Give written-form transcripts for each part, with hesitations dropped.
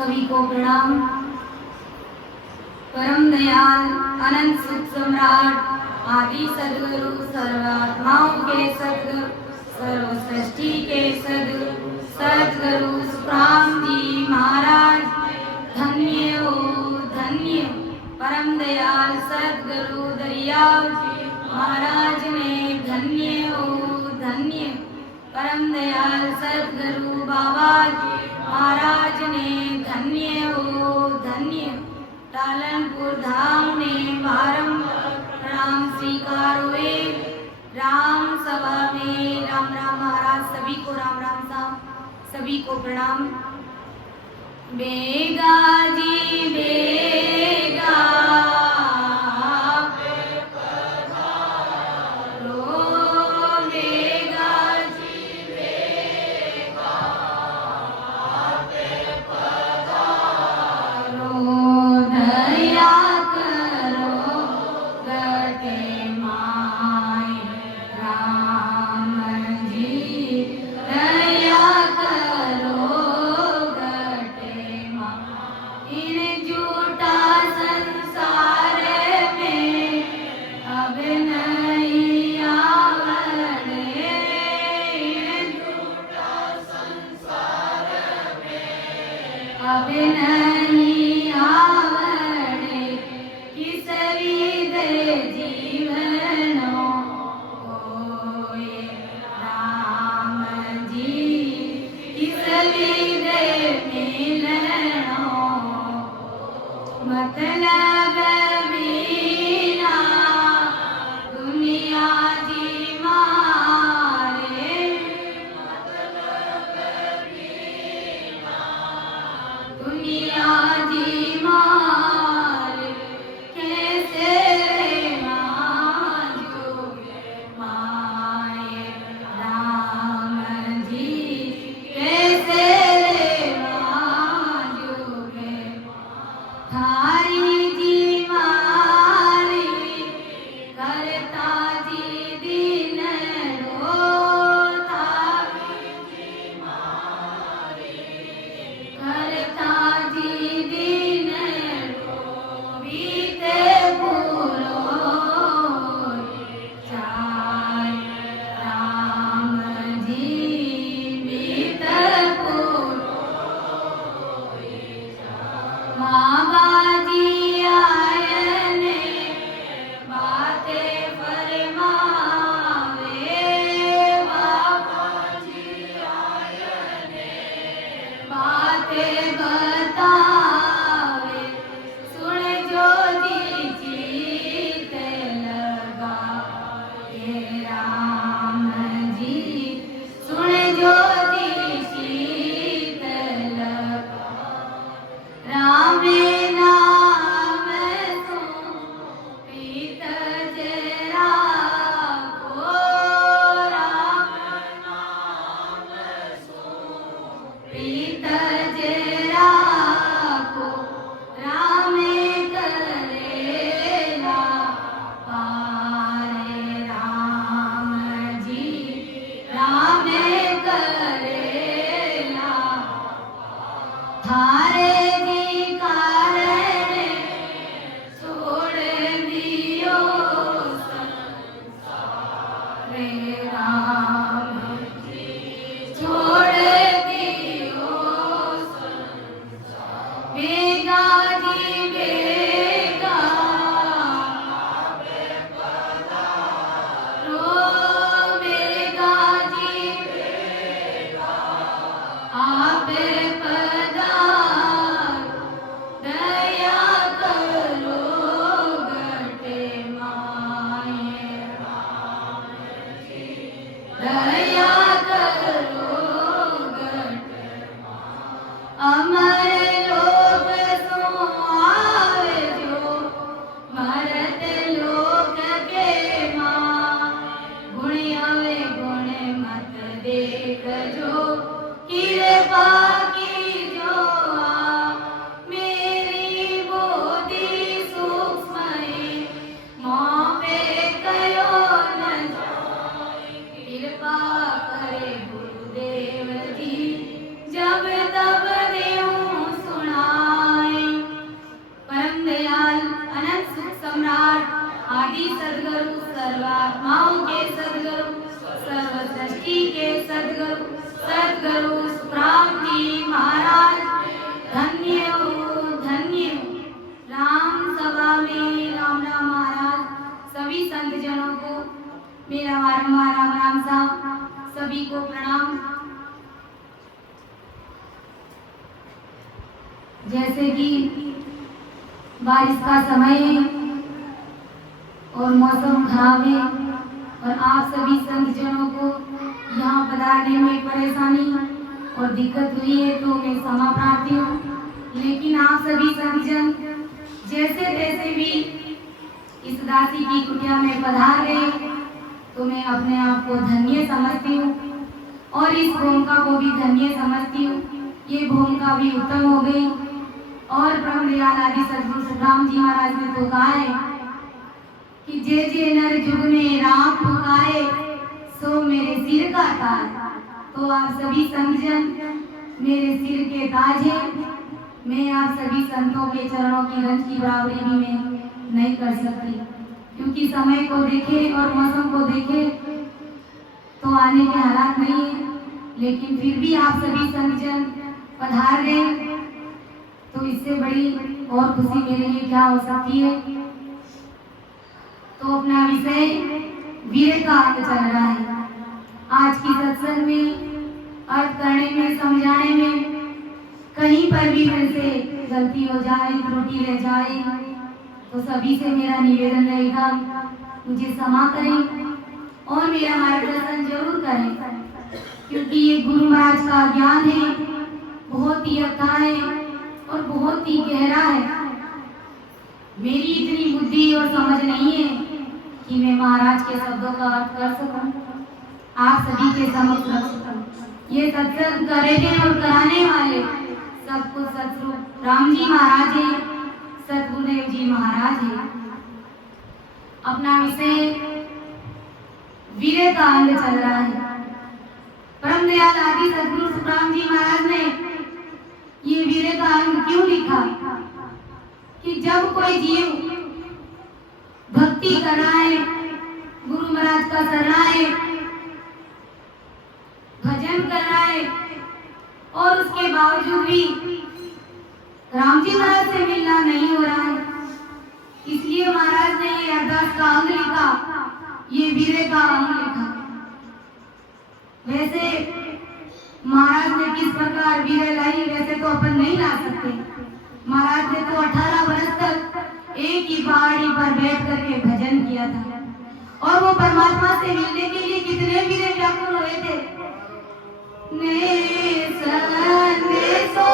सभी को प्रणाम। परम दयाल अनंत सुख सम्राट आदि सद्गुरु सर्वात्माओं के सद्गुरु सर्व सृष्टि के सद्गुरु सुखराम जी महाराज धन्य हो धन्य। परम दयाल सद्गुरु दरियाव जी महाराज ने धन्य हो धन्य। परम दयाल सद्गुरु बाबा जी महाराज ने धन्य हो धन्य। टालनपुर धाम ने बारंबार प्रणाम स्वीकार हुए। राम सभा में राम राम महाराज सभी को राम राम साहब सभी को प्रणाम। बेगा जी बेगा कृपा करे गुरुदेव जी जब तब देऊं मेरा बारंबार राम राम सा सभी को प्रणाम। जैसे कि बारिश का समय है और मौसम खराब है और आप सभी संतजनों को यहाँ पधारने में परेशानी और दिक्कत हुई है तो मैं क्षमा प्रार्थी हूँ। लेकिन आप सभी संतजन जैसे तैसे भी इस दासी की कुटिया में पधार गए तो मैं अपने आप को धन्य समझती हूँ और इस भूमिका को भी धन्य समझती हूँ। ये भूमिका भी उत्तम हो गई। और ब्रह्म दयाल आदि सद्गुरु सुखराम जी महाराज ने तो कहा है कि जे जे नर जुग में राम पुकारे सो मेरे सिर का ताज। तो आप सभी संतजन मेरे सिर के ताज हैं। मैं आप सभी संतों के चरणों की रंज की बराबरी भी मैं नहीं कर सकती, क्योंकि समय को देखे और मौसम को देखे तो आने के हालात नहीं है। लेकिन फिर भी आप सभी संतजन पधार गए तो इससे बड़ी और खुशी मेरे लिए क्या हो सकती है। तो अपना विषय वीर का अंग चल रहा है। आज की सत्संग में अर्थ करने में समझाने में कहीं पर भी मेरे से गलती हो जाए, त्रुटि रह जाए तो सभी से मेरा निवेदन रहेगा मुझे क्षमा करें और मेरा मार्गदर्शन जरूर करें, क्योंकि ये गुरु महाराज का ज्ञान है, बहुत ही अथाह है और बहुत ही गहरा है। मेरी इतनी बुद्धि और समझ नहीं है कि मैं महाराज के शब्दों का अर्थ कर सकूं, आप सभी के समक्ष रख सकूं। ये सत्संग करेंगे और कराने वाले सब कुछ सतगुरु राम जी महाराज है, सतगुरुदेव जी महाराज है। अपना विषय वीर का अंग चल रहा है। परम दयाल आदि सतगुरु सुखराम जी महाराज ने ये वीर का अंग क्यों लिखा कि जब कोई जीव भक्ति कर रहा है, गुरु महाराज का शरणा है, भजन कर रहा है और उसके बावजूद भी राम जी महाराज से मिलना नहीं हो रहा है, इसलिए महाराज ने ये अरदास का अंग लिखा, ये वीर का अंग लिखा। वैसे महाराज ने किस प्रकार वीर लाई वैसे तो अपन नहीं ला सकते। महाराज ने तो 18 वर्ष तक एक ही पहाड़ी पर बैठ करके भजन किया था और वो परमात्मा से मिलने के लिए कितने वीर व्याकुल हुए थे। ने संदेशो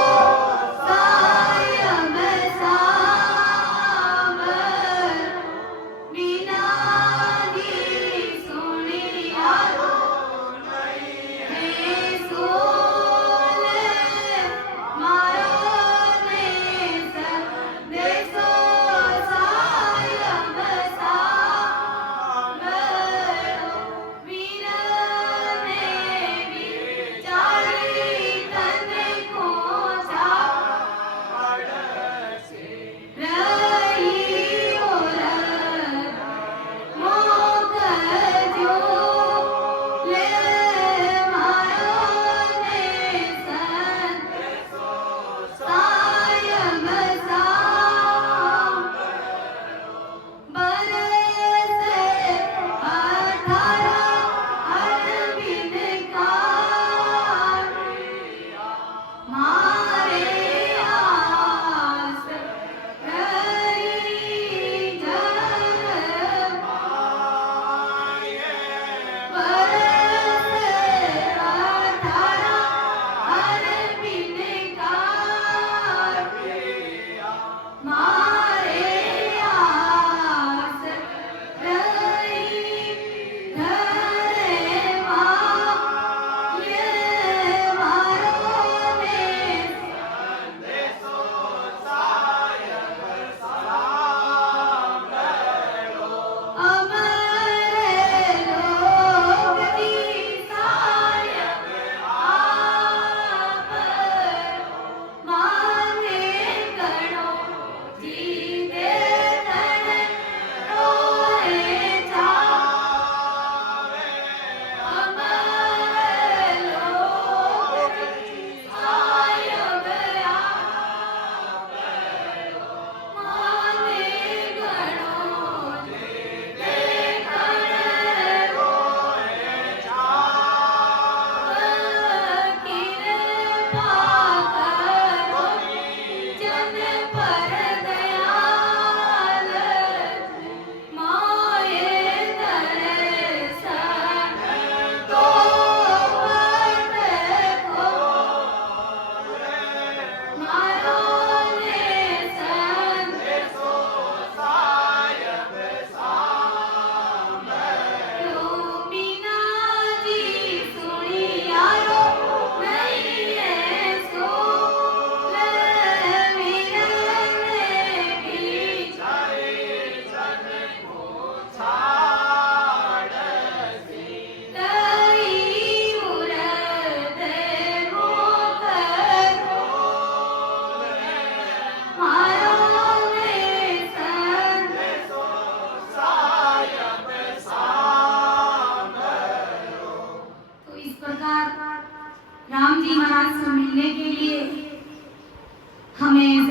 Thank you.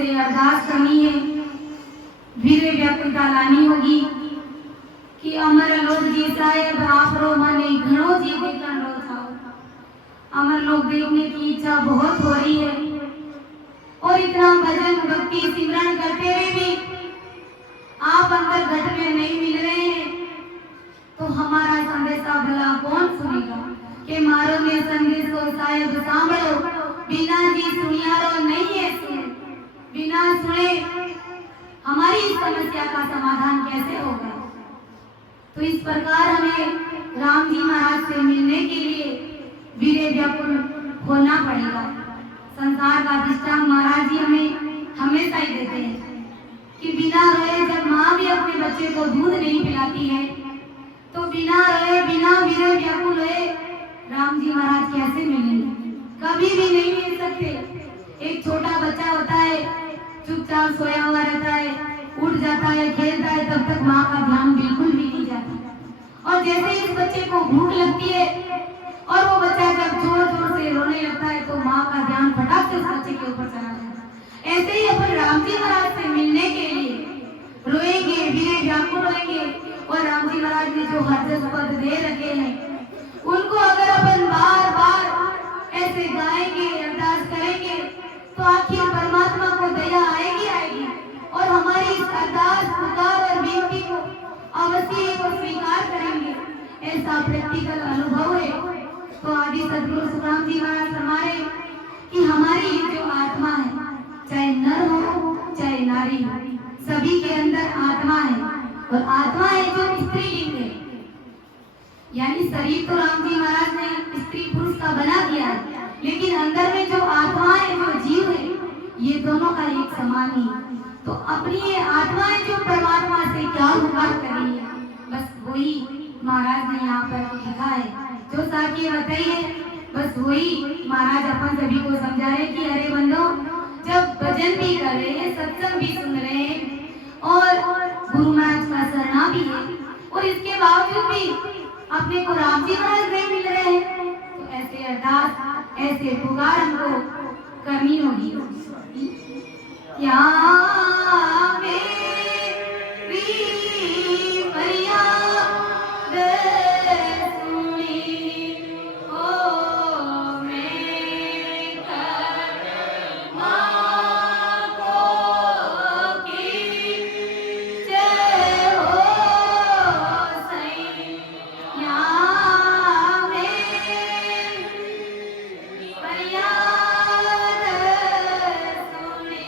से अरदास करनी है, वीरे व्याकुलता लानी होगी कि अमर लोक जी साहेब आप रो मने घणो जी देखन रो थाओ। अमर लोक देखने की इच्छा बहुत हो रही है और इतना भजन भक्ति सिमरन करते हुए भी आप अंदर घट में नहीं मिल रहे हैं, तो हमारा संदेशा भला कौन सुनेगा कि मारो ने संदेशो साहेब सांभळो बिना जी सुनियारो नहीं है सुन। बिना सुने हमारी इस समस्या का समाधान कैसे होगा। तो इस प्रकार हमें राम जी महाराज से मिलने के लिए वीरे व्याकुल होना पड़ेगा। संसार का दृष्टांत महाराज जी हमें हमेशा ही देते हैं कि बिना रोए जब माँ भी अपने बच्चे को दूध नहीं पिलाती है, तो बिना रोए बिना वीरे व्याकुल हुए राम जी महाराज कैसे मिलेंगे। कभी भी नहीं मिल सकते। एक छोटा बच्चा होता है, चुपचाप सोया हुआ रहता है, उठ जाता है, खेलता है, तब तक माँ का ध्यान बिल्कुल भी नहीं जाता। और जैसे ही इस बच्चे को भूख लगती है और वो बच्चा जब जोर जोर से रोने लगता है, तो माँ का ध्यान फटाक से उस बच्चे के ऊपर चला जाता है। ऐसे ही अपन राम जी महाराज से मिलने के लिए रोएंगे, वीरे व्याकुल होंगे और राम जी महाराज ने जो हर पद दे रखे हैं उनको अगर अपन बार बार ऐसे गाएंगे, अरदास करेंगे, तो आखिर परमात्मा को दया आएगी आएगी और हमारी इस अरदास पुकार और विनती को अवश्य वो स्वीकार करेंगे। ऐसा प्रैक्टिकल अनुभव है। तो आदि सदगुरु सुखराम जी महाराज फरमा रहे कि हमारी जो आत्मा है, चाहे नर हो चाहे नारी हो, सभी के अंदर आत्मा है और आत्मा है जो स्त्रीलिंग है। यानी शरीर तो राम जी महाराज ने स्त्री पुरुष का बना दिया है, लेकिन अंदर में जो आत्मा है, जो जीव है, ये दोनों का एक समान ही। तो अपनी ये आत्माएं जो परमात्मा से क्या पुकार कर रही है, बस वही महाराज ने यहाँ पर लिखा है। जो साखी बताइए, बस वही महाराज अपन सभी को समझा रहे कि अरे बंदो, जब भजन भी कर रहे हैं, सत्संग भी सुन रहे हैं और गुरु महाराज का शरणा भी है, और इसके बावजूद भी अपने को राम जी महाराज नहीं मिल रहे हैं, तो ऐसे अरदास, ऐसे पुकार हमको करनी होगी। या मेरी फरियाद सुनी, ओ मैं कर्मा को की जय हो सई। या मेरी फरियाद सुनी,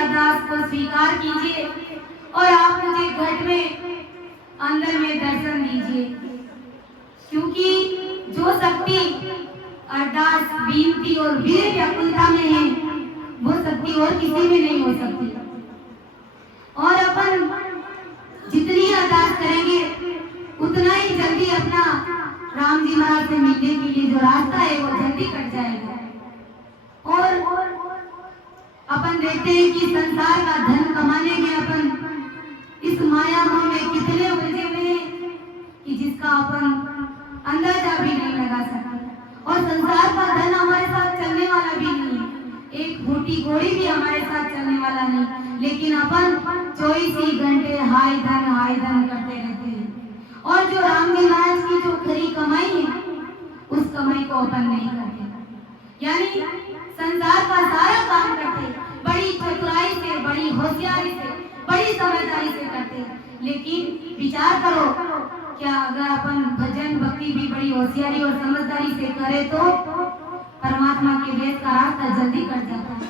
अरदास को स्वीकार कीजिए और आप मुझे घट में अंदर में दर्शन दीजिए, क्योंकि जो शक्ति अरदास, विनती और वीर व्याकुलता में है वो शक्ति और किसी में नहीं हो सकती। और अपन जितनी अरदास करेंगे उतना ही जल्दी अपना राम जी महाराज से मिलने के लिए जो रास्ता है वो जल्दी कट जाएगा। और अपन देखते हैं कि संसार का धन कमाने में अपन इस माया मोह में कितने उलझे हुए हैं कि जिसका अपन अंदाजा भी नहीं लगा सकते। और संसार का धन हमारे साथ चलने वाला भी नहीं है, एक फूटी घोड़ी भी हमारे साथ चलने वाला नहीं, लेकिन अपन 24 ही घंटे हाय धन करते रहते हैं। और जो राम जी महाराज की जो खरी कमाई है उस कमाई को अपन नहीं करते, यानी संसार का सारा काम करते बड़ी चतुराई से, बड़ी होशियारी से, बड़ी समझदारी से करते। लेकिन विचार करो, क्या अगर अपन भजन भक्ति भी बड़ी होशियारी और समझदारी से करें तो परमात्मा के वेद का रास्ता जल्दी कट जाता है।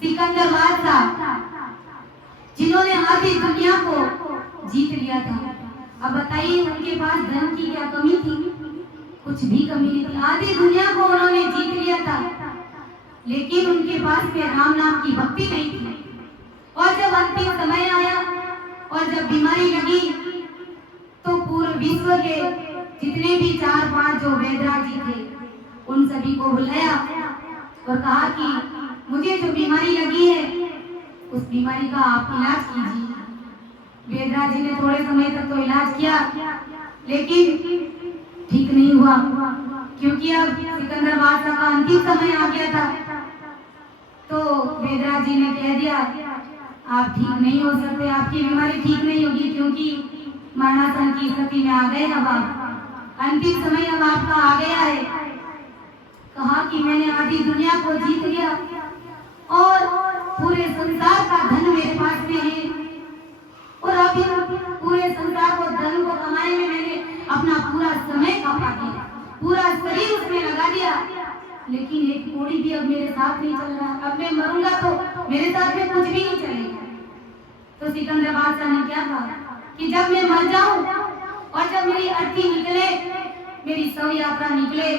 सिकंदर बादशाह जिन्होंने आधी दुनिया को जीत लिया था, अब बताइए उनके पास धन की क्या कमी थी? कुछ भी कमी नहीं थी, आधी दुनिया को उन्होंने जीत लिया था, लेकिन उनके पास में राम नाम की भक्ति नहीं थी। और जब अंतिम समय आया और जब बीमारी लगी तो पूरे विश्व के जितने भी 4-5 जो वेदराज जी थे उन सभी को बुलाया और कहा कि मुझे जो बीमारी लगी है उस बीमारी का आप इलाज कीजिए। वेदराज जी ने थोड़े समय तक तो इलाज किया, लेकिन ठीक नहीं हुआ, क्योंकि अब सिकंदर बादशाह का अंतिम समय आ गया था। तो वेदराज जी ने कह दिया आप ठीक नहीं हो सकते, आपकी बीमारी ठीक नहीं होगी, क्योंकि मरणासन की स्थिति में आ गए, अब आप अंतिम समय अब आपका आ गया है। कहा कि मैंने आधी दुनिया को जीत लिया और पूरे संसार का धन मेरे पास में है, और अभी पूरे संसार को धन को कमाने में मैंने अपना पूरा समय खपा दिया, पूरा शरीर उसमें लगा दिया, लेकिन एक कोड़ी भी अब मेरे साथ नहीं चल रहा। अब मैं मरूंगा तो मेरे साथ में कुछ भी नहीं चलेगा। तो सिकंदर बादशाह ने क्या कहा कि जब मैं मर जाऊं और जब मेरी अर्थी निकले, मेरी शव यात्रा निकले,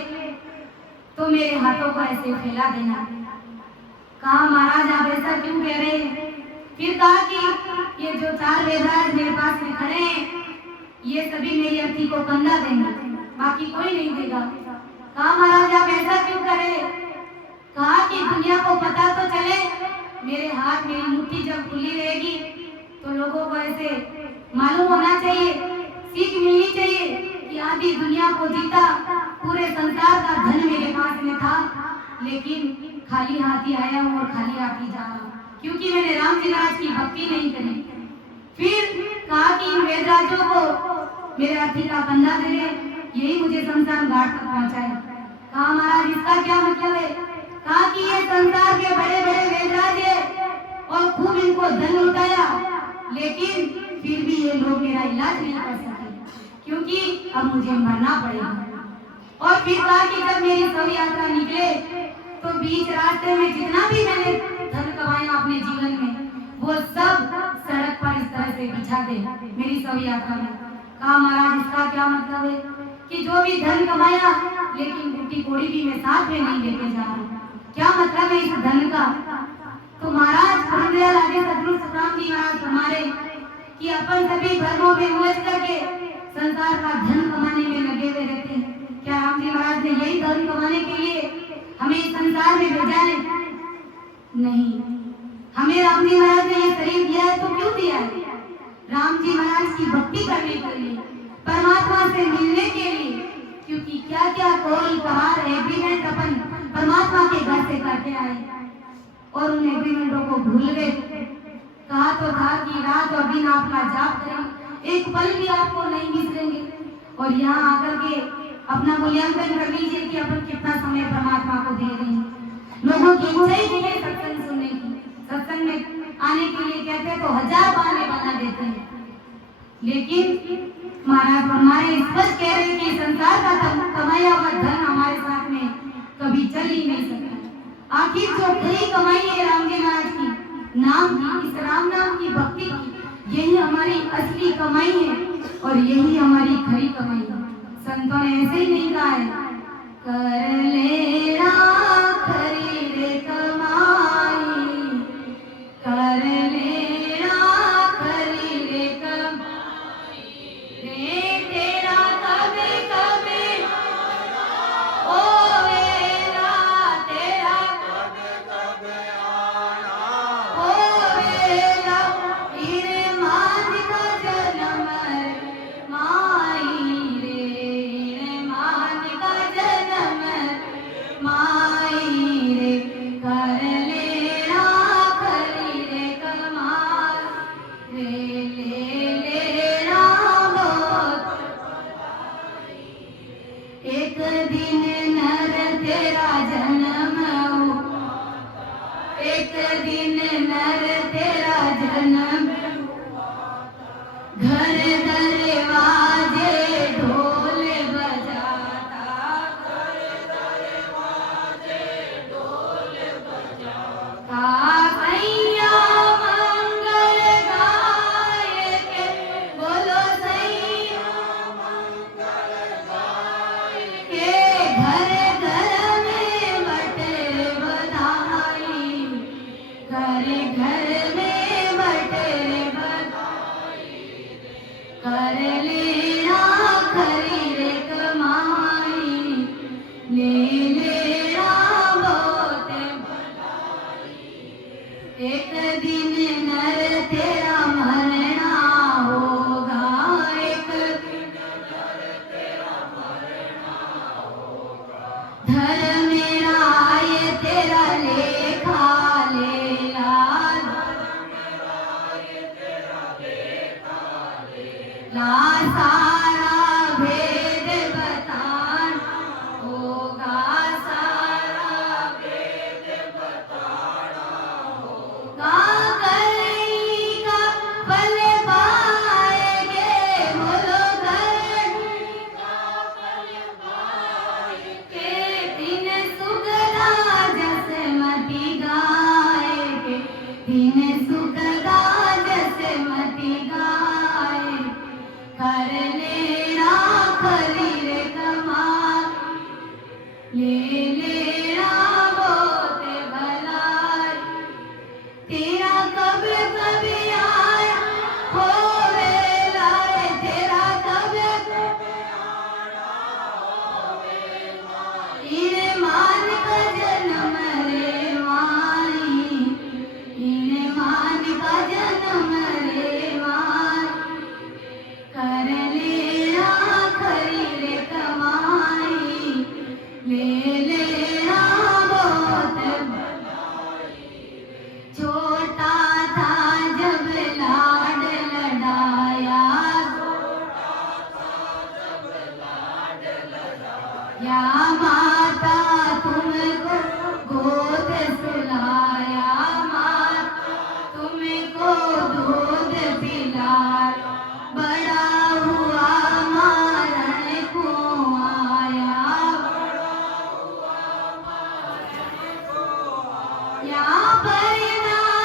तो मेरे हाथों को ऐसे फैला देना। कहा महाराज आप ऐसा क्यों कह रहे हैं? फिर कहा कि ये जो 4 वेदराज मेरे पास में खड़े हैं ये सभी मेरी अर्थी को कंधा देंगे, बाकी कोई नहीं देगा। कहा महाराज आप ऐसा क्यों करे? कहा कि दुनिया को पता तो चले, मेरे हाथ मेरी मुट्ठी जब खुली रहेगी तो लोगों को ऐसे मालूम होना चाहिए, सीख मिलनी चाहिए कि आधी दुनिया को जीता, पूरे संसार का धन मेरे पास में था, लेकिन खाली हाथ ही आया हूँ और खाली हाथ ही जा रहा हूँ, क्योंकि मैंने राम जी महाराज की भक्ति नहीं करी। फिर कहा कि इन वेदराजों को मेरे अर्थी का कंधा दे दे, यही मुझे शमशान घाट तक पहुंचाए। कहा महाराज इसका क्या मतलब है? कहा कि ये संसार के बड़े बड़े वेदराज है और खूब इनको धन लुटाया, लेकिन फिर भी ये लोग मेरा इलाज नहीं कर सके, क्योंकि अब मुझे मरना पड़ेगा। और फिर कहा कि जब मेरी शव यात्रा निकले तो बीच रास्ते में जितना भी मैंने धन कमाया अपने जीवन में वो सब सड़क पर इस तरह से बिछा दे मेरी शव यात्रा में। कहा महाराज इसका क्या मतलब है कि जो भी धन कमाया लेकिन बूटी कोड़ी भी मैं साथ में नहीं लेके जा रहा, क्या मतलब है इस धन का? तो महाराज सदगुरु सुखराम जी महाराज हमारे कि अपन सभी धर्मों में उलझ करके संसार का धन कमाने में लगे हुए रहते हैं। क्या राम जी महाराज ने यही धन कमाने के लिए हमें इस संसार में भेजा है? नहीं, हमें राम जी महाराज ने ये शरीर दिया है तो क्यों दिया है? राम जी महाराज की भक्ति करने के लिए, परमात्मा से मिलने के लिए, क्योंकि क्या क्या कौल कहार एग्रीमेंट अपन परमात्मा के घर से करके आए और उन एग्रीमेंटों को भूल गए। कहा तो था कि रात और दिन आपका जाप करेंगे, एक पल भी आपको नहीं बिसरेंगे, और यहाँ आकर के अपना मूल्यांकन कर लीजिए कि अपन कितना समय परमात्मा को दे रहे हैं। लोगों की इच्छा ही नहीं है सत्संग सुनने की, सत्संग में आने के लिए कहते तो 1000 बहाने बना देते हैं, लेकिन महाराज हमारे स्पष्ट कह रहे कि संसार का कमाया हुआ धन हमारे साथ में कभी चल ही नहीं सकता। आखिर जो खरी कमाई है राम जी महाराज की नाम की, इस राम नाम की भक्ति की, यही हमारी असली कमाई है और यही हमारी खरी कमाई है। संतों ने ऐसे ही नहीं कहा है, कर लेना खरी रे कमाई, कर लेना खरी रे कमाई, रे तेरा कभी कभी होवेगा, तेरा कभी कभी आना होवेगा, इरे मान का जन्म माई रे, इरे मान का जन्म माई रे, कर लेना खरी रे कमाई, रे ले लेना बहुत। एक दिन नर तेरा जन्म हो, एक दिन नर तेरा जन्म, घर दरवाजे ढोल बजाता, घर दरवाजे ढोल बजाता, सैया मंगल गाय के, बोलो सैया मंगल गाय के, घर घर में बटे बधाई, घर घर में बटे बधाई, कर लेना खरी रे कमाई, ले लेना बहुत भलाई, एक दिन नर तेरा मरना होगा, एक दिन नर तेरा मरना होगा, धर्म मेरा आए तेरा लेखा लेला, धर्म मेरा आए तेरा लेखा लेला, सारा भेद बताना होगा, सारा भेद बताना होगा, करनी का फल पाएंगे, बोलो करनी का फल पाएंगे, दिन सुखदा जसमती गाय के, दिन सुखदा जसमती गाय, कर लेना खरी रे कमाई, ले लेना बहुत भलाई, तेरा कभी कभी आया होवेगा रे, तेरा कभी कभी आना होवेगा, इने मान का जन्म रे माई, इने मान का जन्म रे माई, कर लेना खरी रे कमाई, ले लेना बहुत भलाई, छोटा था जब लाड लड़ाया, छोटा था जब लाड लड़ाया, माता तुमको गोद सुलाया, माता तुमको दूध पिलाया, बड़ा हुआ मारण को आया, बड़ा हुआ मारण को आया, परिणाम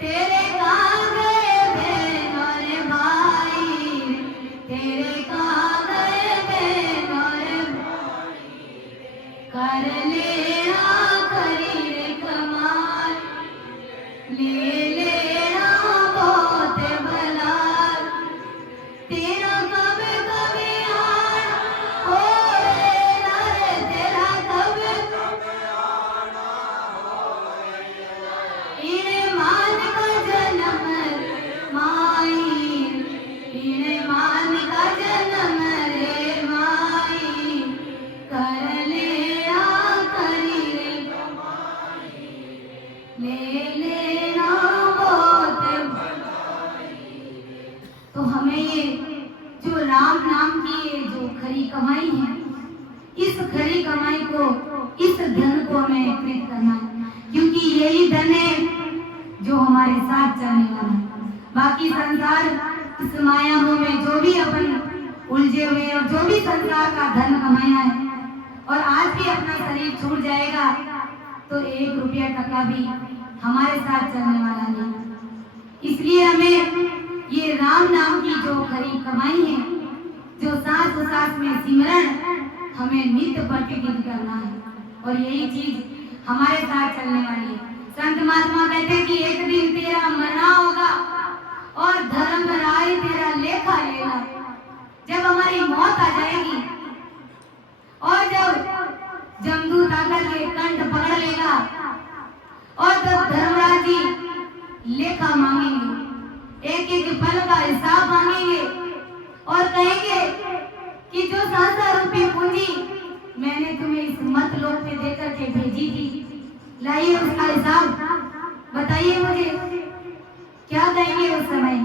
तेरे कहाँ गए बहन और भाई, तेरे कहाँ गए बहन और भाई, कर लेना खरीद कमाल, ले लेना बहुत भला, तेरा कभी कभी आना होएगा रे, तेरा कभी इन्हें मान का जन्म माई, इन्हें मान का जन्म रे माई, कर लेना खरीद ले लेना बहुत। तो हमें ये जो राम नाम की ये जो खरी कमाई है, इस खरी कमाई को, इस धन को हमें कृत करना है, क्योंकि यही धन है जो हमारे साथ चलने वाला है। बाकी संसार इस माया मोह में जो भी अपन उलझे हुए और जो भी संसार का धन कमाया है, और आज भी अपना शरीर छूट जाएगा तो 1 रुपया टका भी हमारे साथ चलने वाला नहीं। इसलिए हमें ये राम नाम की जो खरी कमाई है, जो सांस सांस में सिमरण हमें नित्य प्रतिदिन करना है, और यही चीज हमारे साथ चलने वाली है। संत महात्मा कहते हैं कि एक दिन तेरा मरना होगा और धर्म राय तेरा लेखा लेगा। जब हमारी मौत आ जाएगी और जब जमदूत आकर के कंठ पकड़ लेगा और तब धर्मराज जी लेखा मांगेंगे, एक एक पल का हिसाब मांगेंगे और कहेंगे कि जो सांसा रूपी पूंजी मैंने तुम्हें इस मतलोक में देकर के भेजी थी, लाइए उसका हिसाब बताइए मुझे। क्या कहेंगे उस समय?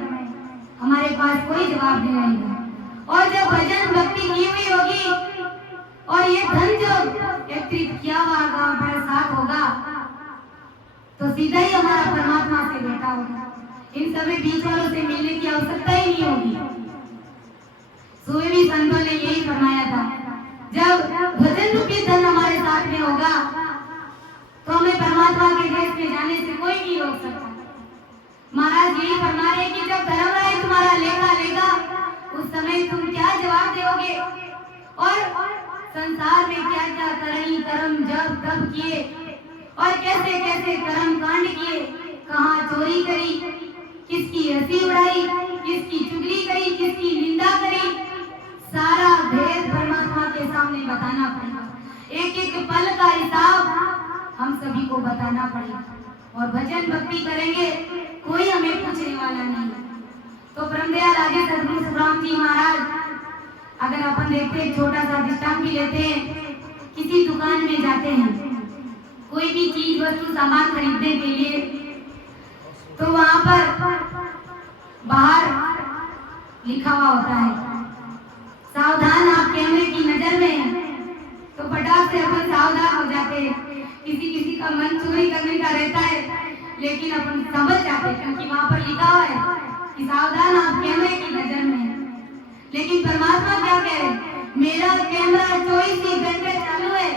हमारे पास कोई जवाब नहीं रहेगा। और जब भजन भक्ति की हुई होगी और ये धन जो एकत्रित किया हुआ हमारे साथ होगा, तो सीधा ही हमारा परमात्मा से भेंटा होगा। इन सभी बीच वालों से मिलने की आवश्यकता ही नहीं होगी। सुबह भी संतों ने यही फरमाया था, जब भजन रूपी धन हमारे साथ में होगा तो हमें परमात्मा के देश में जाने से कोई नहीं रोक सकता। महाराज यही फरमा रहे कि जब धर्मराय तुम्हारा लेखा लेगा, उस समय तुम क्या जवाब दोगे, और संसार में क्या क्या करनी कर्म जब तब किए और कैसे कैसे कर्म कांड किए, कहाँ चोरी करी, किसकी हंसी उड़ाई, किसकी चुगली करी, किसकी निंदा करी, सारा भेद परमात्मा के सामने बताना पड़ेगा। एक एक पल का हिसाब हम सभी को बताना पड़ेगा, और भजन भक्ति करेंगे कोई हमें पूछने वाला नहीं। तो ब्रह्मदयाल आगे सदगुरु सुखराम जी महाराज, अगर अपन देखते हैं, छोटा सा दृष्टांत भी लेते हैं, किसी दुकान में जाते हैं कोई भी चीज वस्तु सामान खरीदने के लिए, तो वहां पर बाहर लिखा हुआ होता है, सावधान आप कैमरे की नजर में हैं। तो फटाक से अपन सावधान हो जाते हैं। किसी किसी का मन चोरी करने का रहता है, लेकिन अपन समझ जाते हैं क्योंकि वहां पर लिखा हुआ है कि सावधान आप कैमरे की नजर में हैं। लेकिन परमात्मा क्या कह रहे, मेरा कैमरा 24 घंटे चालू है।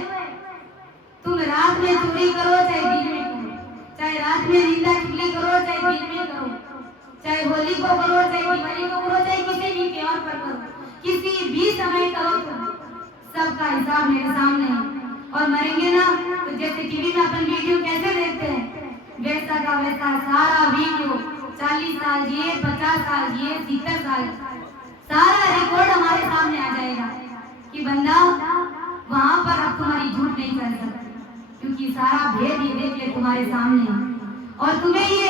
तुम रात में चोरी करो चाहे दिन में करो, चाहे रात में निंदा चुगली करो चाहे दिन में करो, चाहे होली को करो चाहे दिवाली को करो, चाहे किसी भी त्योहार पर करो, किसी भी समय करो, सबका हिसाब मेरे सामने है। और मरेंगे ना तो जैसे टीवी में अपन वीडियो कैसे देखते हैं, वैसा का वैसा सारा वीडियो, 40 साल जिए, 50 साल जिए, 70 साल, सारा रिकॉर्ड हमारे सामने आ जाएगा कि बंदा वहां पर अब तुम्हारी झूठ नहीं कर सकता, क्योंकि सारा भेद ये देख ले तुम्हारे सामने है। और तुम्हें ये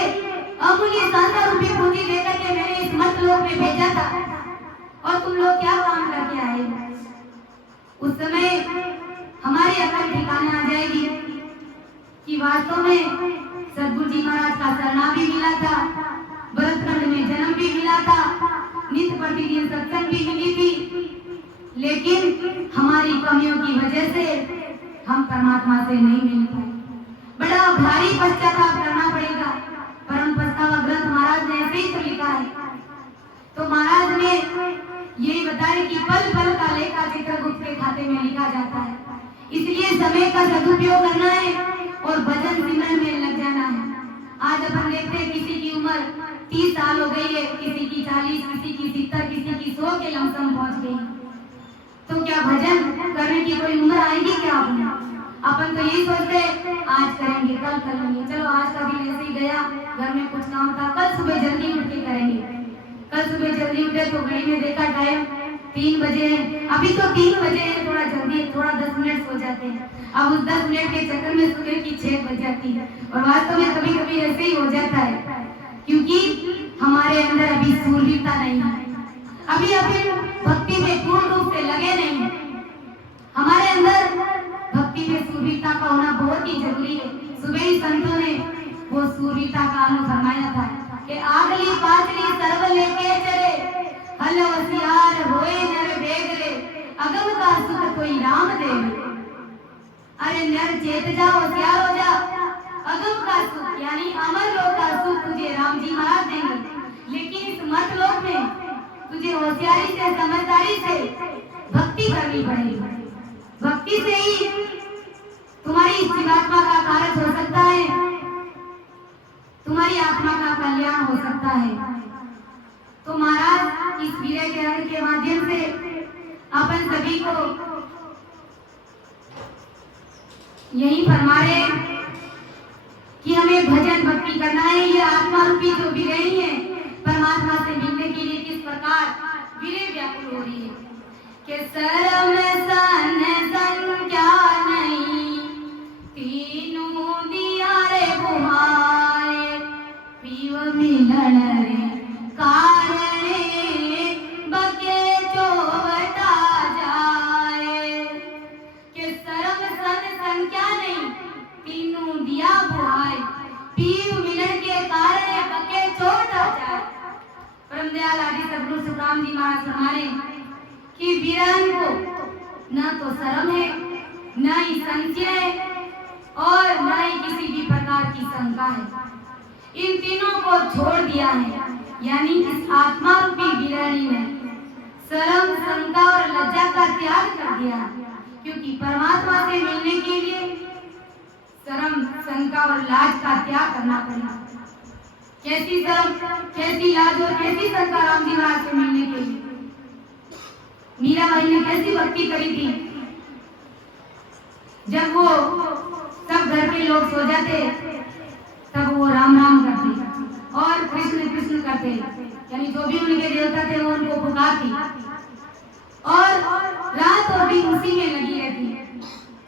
अमूल्य सांसा रूपी पूंजी देकर के मैंने इस मतलोक में भेजा था, और तुम लोग क्या काम करके आए। उस समय हमारी अकल ठिकाने आ जाएगी कि वास्तव में सदगुरु जी महाराज का शरणा भी मिला था, भरतखंड में जन्म भी मिला था, नित्य प्रतिदिन सत्संग भी मिली थी, लेकिन हमारी कमियों की वजह से हम परमात्मा से नहीं मिल पाए। बड़ा भारी पश्चाताप करना पड़ेगा। परम पछतावा ग्रंथ महाराज ने ऐसे ही तो लिखा है। तो महाराज ने यही बताया कि पल पल का लेखा चित्रगुप्त के खाते में लिखा जाता है, इसलिए समय का सदुपयोग करना है और भजन सिमरन में लग जाना है। आज अपन देखते हैं किसी की उम्र 30 साल हो गई है, किसी की 40, किसी की 70, किसी की 100 के लमसम पहुंच गई। तो क्या भजन करने की कोई उम्र आएगी क्या? अपन तो यही सोचते आज करेंगे, कल करेंगे, चलो आज का दिन ऐसे ही गया, घर में कुछ काम था, कल सुबह जल्दी उठ के करेंगे। कल सुबह जल्दी उठे तो घड़ी में देखा टाइम 3 बजे है, अभी तो 3 बजे है, थोड़ा जल्दी, थोड़ा 10 मिनट सो जाते हैं। अब उस 10 मिनट के चक्कर में सुबह की 6 बज जाती है। और वास्तव में कभी कभी ऐसे ही हो जाता है, क्योंकि हमारे अंदर अभी सूर्यता नहीं है, अभी अभी भक्ति में पूर्ण रूप से लगे नहीं है। हमारे अंदर भक्ति में सूर्यता का होना बहुत ही जरूरी है। सुबह ही संतों ने वो सूर्यता का अनुभव फरमाया था कि आगली पाचली सर्व लेके चले, हल होशियार होए नर बेगरे, अगम का सुख कोई राम देवे। अरे नर चेत जा, होशियार हो जा, अगम का सुख यानी अमर लोक का सुख तुझे राम जी महाराज देंगे। लेकिन इस मत लोक में तुझे होशियारी से, समझदारी से भक्ति करनी पड़ेगी। भक्ति से ही तुम्हारी जीवात्मा का कारज हो सकता है, तुम्हारी आत्मा का कल्याण हो सकता है। तो महाराज इस वीरे के अंग के माध्यम से अपन सभी को यही फरमा रहे कि हमें भजन भक्ति करना है। ये आत्मा रूपी जो विरही है, परमात्मा से मिलने के लिए किस प्रकार विरह व्याकुल हो रही है कि सरम सन संख्या नहीं, तीनों दिया रे बुहाए, पीव मिलन रे कारणे बके चोवटा जाए। कि सरम सन संख्या नहीं, तीनों दिया बुहाए, पीव मिलन के कारणे बके चोवटा जाए। परम दयाल आदि सद्गुरु सुखराम जी महाराज हमारे कि वीरन को न तो शर्म है, न ही संशय है, और न ही किसी भी प्रकार की शंका है। इन तीनों को छोड़ दिया है, यानी इस आत्मा रूपी वीरणी ने शर्म, शंका और लज्जा का त्याग कर दिया। क्योंकि परमात्मा से मिलने के लिए शर्म, शंका और लाज का त्याग करना पड़ेगा। कैसी शर्म, कैसी लाज और कैसी शंका राम जी महाराज से मिलने के लिए? मीराबाई ने कैसी भक्ति करी थी? जब वो सब घर के लोग सो जाते तब वो राम राम करते और कृष्ण कृष्ण करते, यानी जो भी उनके देवता थे वो उनको पुकारती और रात और दिन उसी में लगी रहती।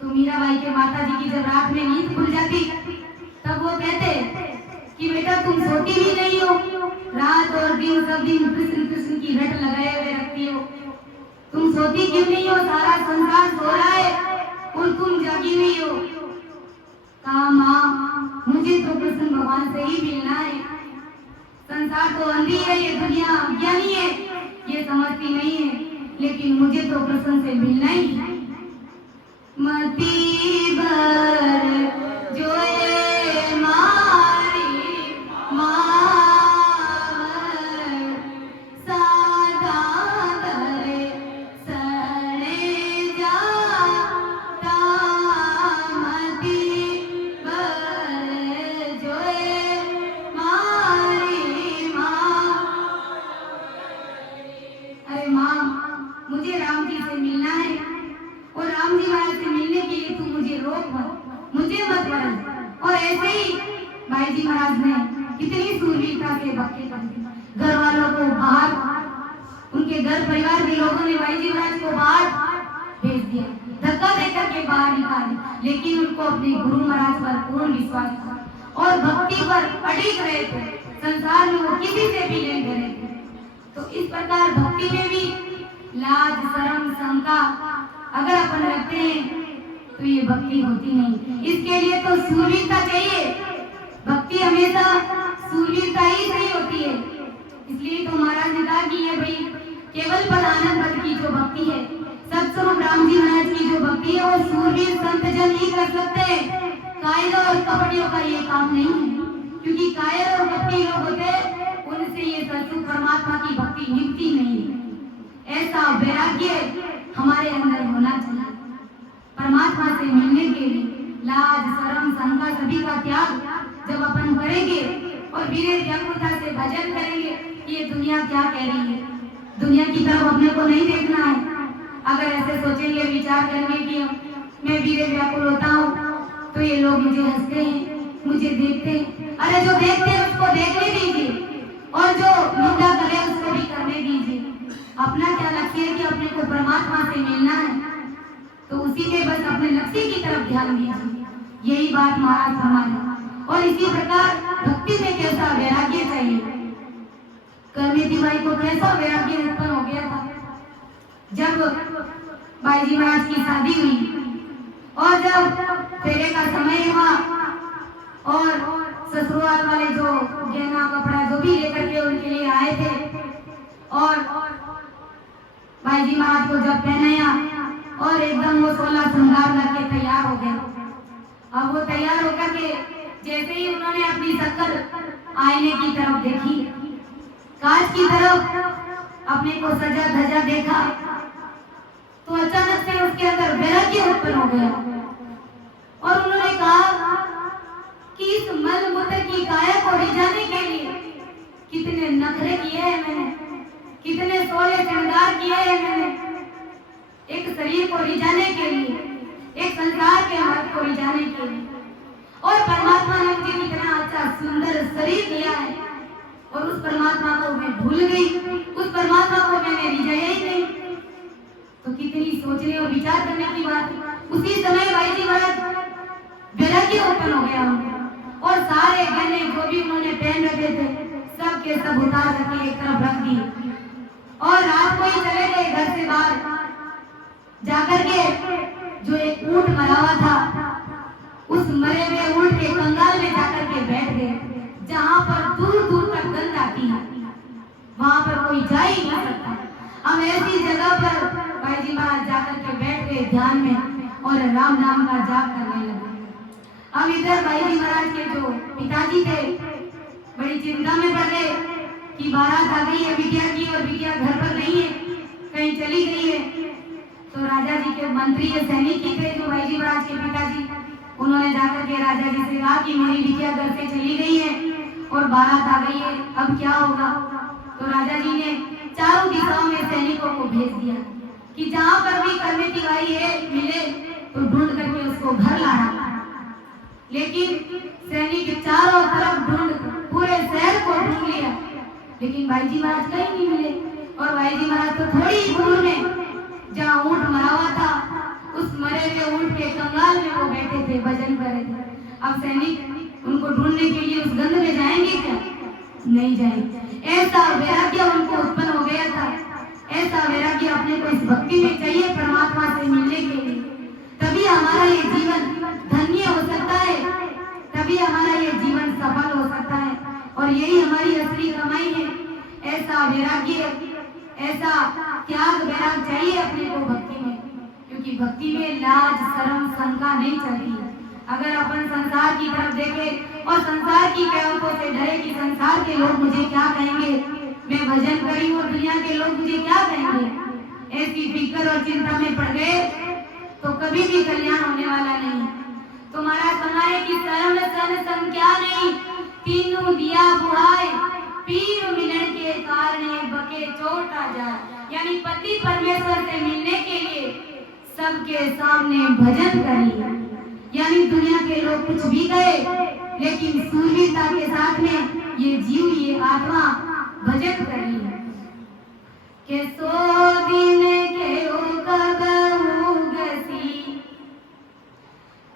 तो मीराबाई के माता जी की जब रात में नींद खुल जाती तब वो कहते कि बेटा तुम सोती भी नहीं हो, रात और दिन सब दिन कृष्ण कृष्ण की रट लगाए हुए रखती हो, तुम सोती क्यों नहीं हो? सारा संसार सो रहा है और तुम जागी हुई हो। कहा माँ मुझे तो कृष्ण भगवान से ही मिलना है, संसार तो अंधी है, ये दुनिया अज्ञानी है, ये समझती नहीं है, लेकिन मुझे तो कृष्ण से मिलना ही है। मती भर जो भाई जी महाराज ने कितनी सूरवीरता से भक्ति की। घर वालों को बाहर, उनके घर परिवार के लोगों ने भाई जी महाराज को बाहर भेज दिया, धक्का देकर के बाहर निकाले, लेकिन उनको अपने गुरु महाराज पर पूर्ण विश्वास था और भक्ति पर अडिग रहे थे। संसार में वो किसी से भी नहीं डरे थे। तो इस प्रकार भक्ति में भी लाज, शर्म, शंका अगर अपन रखते हैं तो ये भक्ति होती नहीं। इसके लिए तो सूरवीरता चाहिए। भक्ति हमेशा सूरवीरता ही सही होती है। इसलिए तो महाराज ने कहा कि ये भाई केवल प्रधानक पद की जो भक्ति है, सत्स्वरूप राम जी महाराज की जो भक्ति है, वो सूरवीर संत जन ही कर सकते हैं। कायर और कपटियों का ये काम नहीं है, क्योंकि कायर और कपटी लोग होते उनसे ये सत्स्वरूप परमात्मा की भक्ति निभती नहीं है। ऐसा वैराग्य हमारे अंदर होना चाहिए। परमात्मा से मिलने के लिए लाज, शर्म, शंका सभी का त्याग जब अपन छोड़ेंगे और वीर व्याकुलता से भजन करेंगे कि ये दुनिया क्या कह रही है, दुनिया की तरफ अपने को नहीं देखना है। अगर ऐसे सोचेंगे, विचार करेंगे कि मैं वीर व्याकुल होता हूँ तो ये लोग मुझे हंसते हैं, मुझे देखते हैं। अरे जो देखते हैं उसको देखने दीजिए और जो निंदा करे उसको भी करने दीजिए। अपना क्या लक्ष्य है कि अपने को परमात्मा से मिलना है, तो उसी में बस अपने लक्ष्य की तरफ ध्यान दीजिए। यही बात महाराज फरमाए। और इसी प्रकार भक्ति में कैसा वैराग्य चाहिए। करनेती बाई को कैसा वैराग्य उत्पन्न हो गया था जब बाईजी महाराज की शादी हुई और जब फेरे का समय हुआ और ससुराल वाले जो गहना कपड़ा जो भी लेकर के उनके लिए आए थे और बाईजी महाराज को जब पहनाया और एकदम वो 16 श्रृंगार करके तैयार हो गया। अब वो तैयार होकर के जैसे ही उन्होंने अपनी शक्ल आईने की तरफ देखी, कांच की तरफ अपने को सजा धजा देखा, तो अचानक से उसके अंदर वैराग्य उत्पन्न हो गया और उन्होंने कहा कि इस मल मूत्र की काया को रिझाने के लिए कितने नखरे किए हैं मैंने, कितने 16 श्रृंगार किए हैं मैंने, एक शरीर को रिझाने के लिए, एक संसार के मर्द को रिझाने के लिए। और परमात्मा ने मुझे कितना अच्छा सुंदर शरीर दिया है और उस परमात्मा को मैं भूल गई, उस परमात्मा को मैंने रिझाया ही नहीं। तो कितनी सोचने और विचार करने की बात। उसी समय बाईजी महाराज वैराग्य उत्पन्न हो गया और सारे गहने जो भी उन्होंने पहन रखे थे सब के सब उतार करके एक तरफ रख दिए और रात को ही चले गए घर से बाहर जाकर के जो एक ऊंट मरा हुआ था उस मरे हुए ऊंट के कंगाल में जाकर के बैठ गए, जहां पर दूर दूर तक गंध आती है, वहां पर कोई जा ही नहीं सकता। हम ऐसी जगह पर बाईजी महाराज जाकर के बैठ गए ध्यान में और राम नाम का जाप करने लगे। हम इधर बाईजी महाराज के जो पिताजी थे बड़ी चिंता में पड़ गए कि बारात आ गई है बिटिया की और बिटिया घर पर नहीं है, कहीं चली गई है। तो राजा जी के मंत्री या सैनिक ही थे जो बाईजी महाराज के पिताजी, उन्होंने जाकर के राजा जी से कहा कि मेरी बिटिया घर से चली गई है और बारात आ गई है, अब क्या होगा। तो राजा जी ने चारों दिशाओं में सैनिकों को भेज दिया कि जहां पर भी करनेती बाई है मिले तो ढूंढ करके उसको घर लाना। लेकिन सैनिक चारों तरफ ढूंढ पूरे शहर को ढूंढ लिया, लेकिन बाईजी महाराज कहीं नहीं मिले। और बाईजी महाराज तो थोड़ी ही दूर में जहाँ ऊंट मरा हुआ था उस मरे हुए ऊंट के कंगाल में वो बैठे थे, भजन कर रहे थे। अब सैनिक उनको ढूंढने के लिए उस गंध में जाएंगे क्या? नहीं जाएंगे। ऐसा वैराग्य उनको उत्पन्न हो गया था, ऐसा वैराग्य अपने को इस भक्ति में चाहिए परमात्मा से मिलने के लिए। तभी हमारा ये जीवन धन्य हो सकता है, तभी हमारा ये जीवन सफल हो सकता है और यही हमारी असली कमाई है। ऐसा वैराग्य, ऐसा त्याग वैराग चाहिए अपने को भक्ति में, क्योंकि भक्ति में लाज शर्म शंका नहीं चलती। अगर अपन संसार की तरफ देखें और संसार की कहवतों से डरे कि संसार के लोग मुझे क्या कहेंगे, मैं भजन करी हूँ दुनिया के लोग मुझे क्या कहेंगे, ऐसी फिक्र और चिंता में पड़ गए तो कभी भी कल्याण होने वाला नहीं। तो महाराज बनाए कि शर्म सन संख्या नहीं, तीनों दिया बुहाए, पीर मिलन के कारण बके चोट आ जाए। यानी पति परमेश्वर से मिलने के लिए सबके सामने भजन करिए। यानी दुनिया के लोग कुछ भी कहे, लेकिन सूर्यता के साथ में ये जीव, ये आत्मा भजन करिए। के सो दिन के उगऊ गसी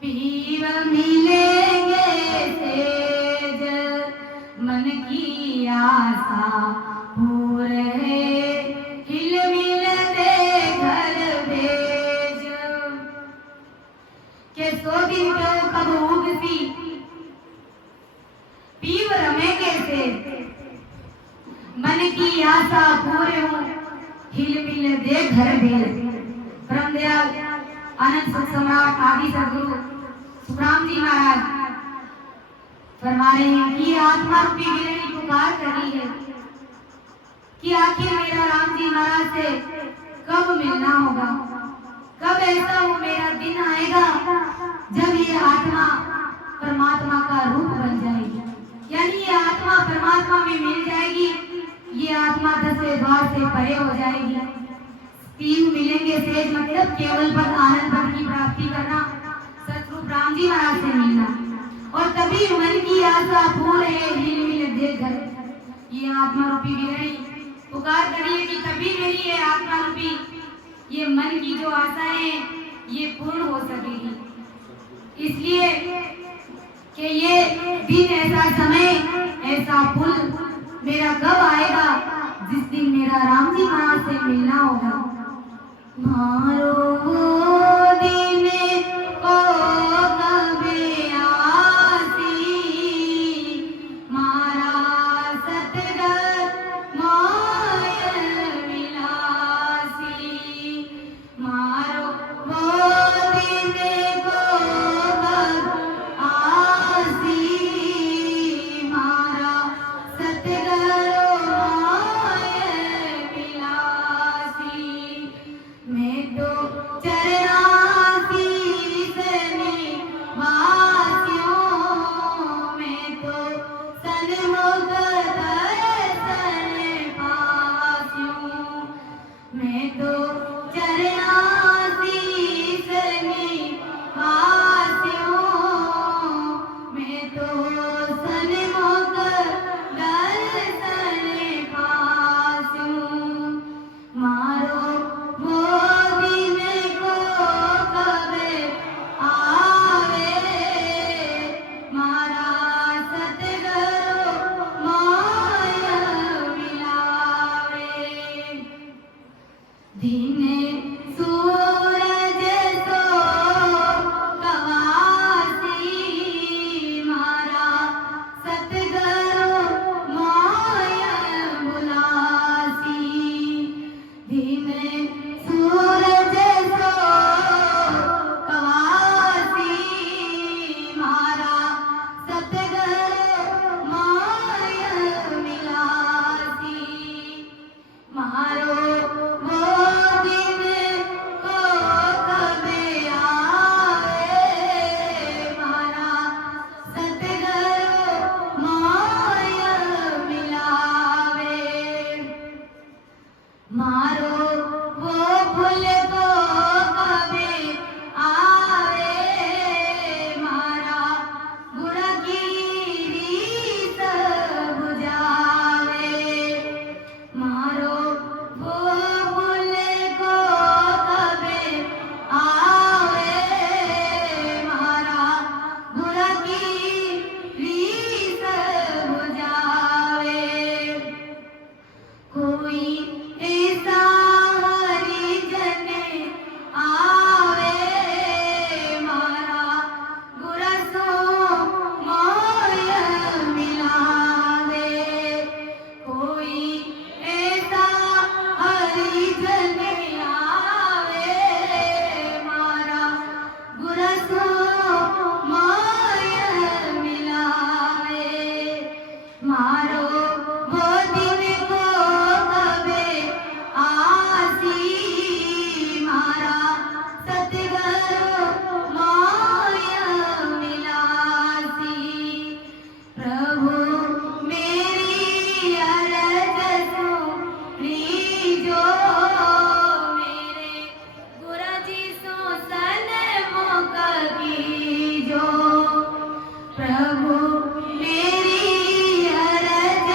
पीव मिलेंगे तेज, मन की आशा पूरे हिल मिल दे घर भेज। के सो दिन के उगऊ गसी पीव रमेंगे तेज, मन की आशा पूरे हो हिल मिल दे घर भेज। ब्रह्मदयाल अनंत सुख सम्राट आदि सदगुरु सुखराम जी महाराज फरमा रहे हैं कि आत्मा रूपी गिरनी पुकार करी है कि आखिर मेरा राम जी महाराज से कब मिलना होगा, कब ऐसा वो मेरा दिन आएगा जब ये आत्मा परमात्मा का रूप बन जाएगी। यानी ये आत्मा परमात्मा में मिल जाएगी, ये आत्मा 10वें द्वार से परे हो जाएगी। तीन मिलेंगे सेज मतलब केवल पद आनंद पद की प्राप्ति करना, सतरूप राम जी महाराज से मिलना। और तभी मन की आशा पूर्ण है हिल मिल दे घर, ये आत्मा रूपी विरणी पुकार करिए कि तभी मेरी ये आत्मा रूपी ये मन की जो आशा है ये पूर्ण हो सकेगी। इसलिए कि ये दिन ऐसा समय ऐसा पुल मेरा कब आएगा जिस दिन मेरा राम जी महाराज से मिलना होगा। मारो वो दिन को कबे आसी, मारा सतगत मायल विलासी। मारो वो दिन को कब आसी, मारा सतगत मायल विलासी। मैं तो चरणासी सने वासियों, मैं तो सन्मुख दर्शन पासियों। मैं तो चरणासी सने वासियों, मैं तो सन्मुख दर्शन पासियों। मारो वो दिन को कबे आवे, मारा सतगुरु माया मिलावे। दिन सूरज सो कवासी, मारा सतगुरु माया बुलासी। दिन सूरज सो कवासी, मारा सतगुरु माया मिलासी। मारो वो दिन को कबे आवे, मारा सतगुरु माया मिलावे। मारो वो फूल को कबे आवे, मारा गुण की रीत बुझावे। मारो वो फूल को कबे आवे, मारा गुण की रीत बुझावे। कोई ऐसा हरिजन आवे, मारा गुरसो माया मिलावे। कोई ऐसा हरिजन आवे, मारा गुरसो माया मिलावे। मारो वो दिन को कबे आसी, मारा सतगुरु माया मिलासी। प्रभु मेरी अरज सुनीजो, मेरे गुरु जी सो सन्मुख कीजो। प्रभु मेरी अरज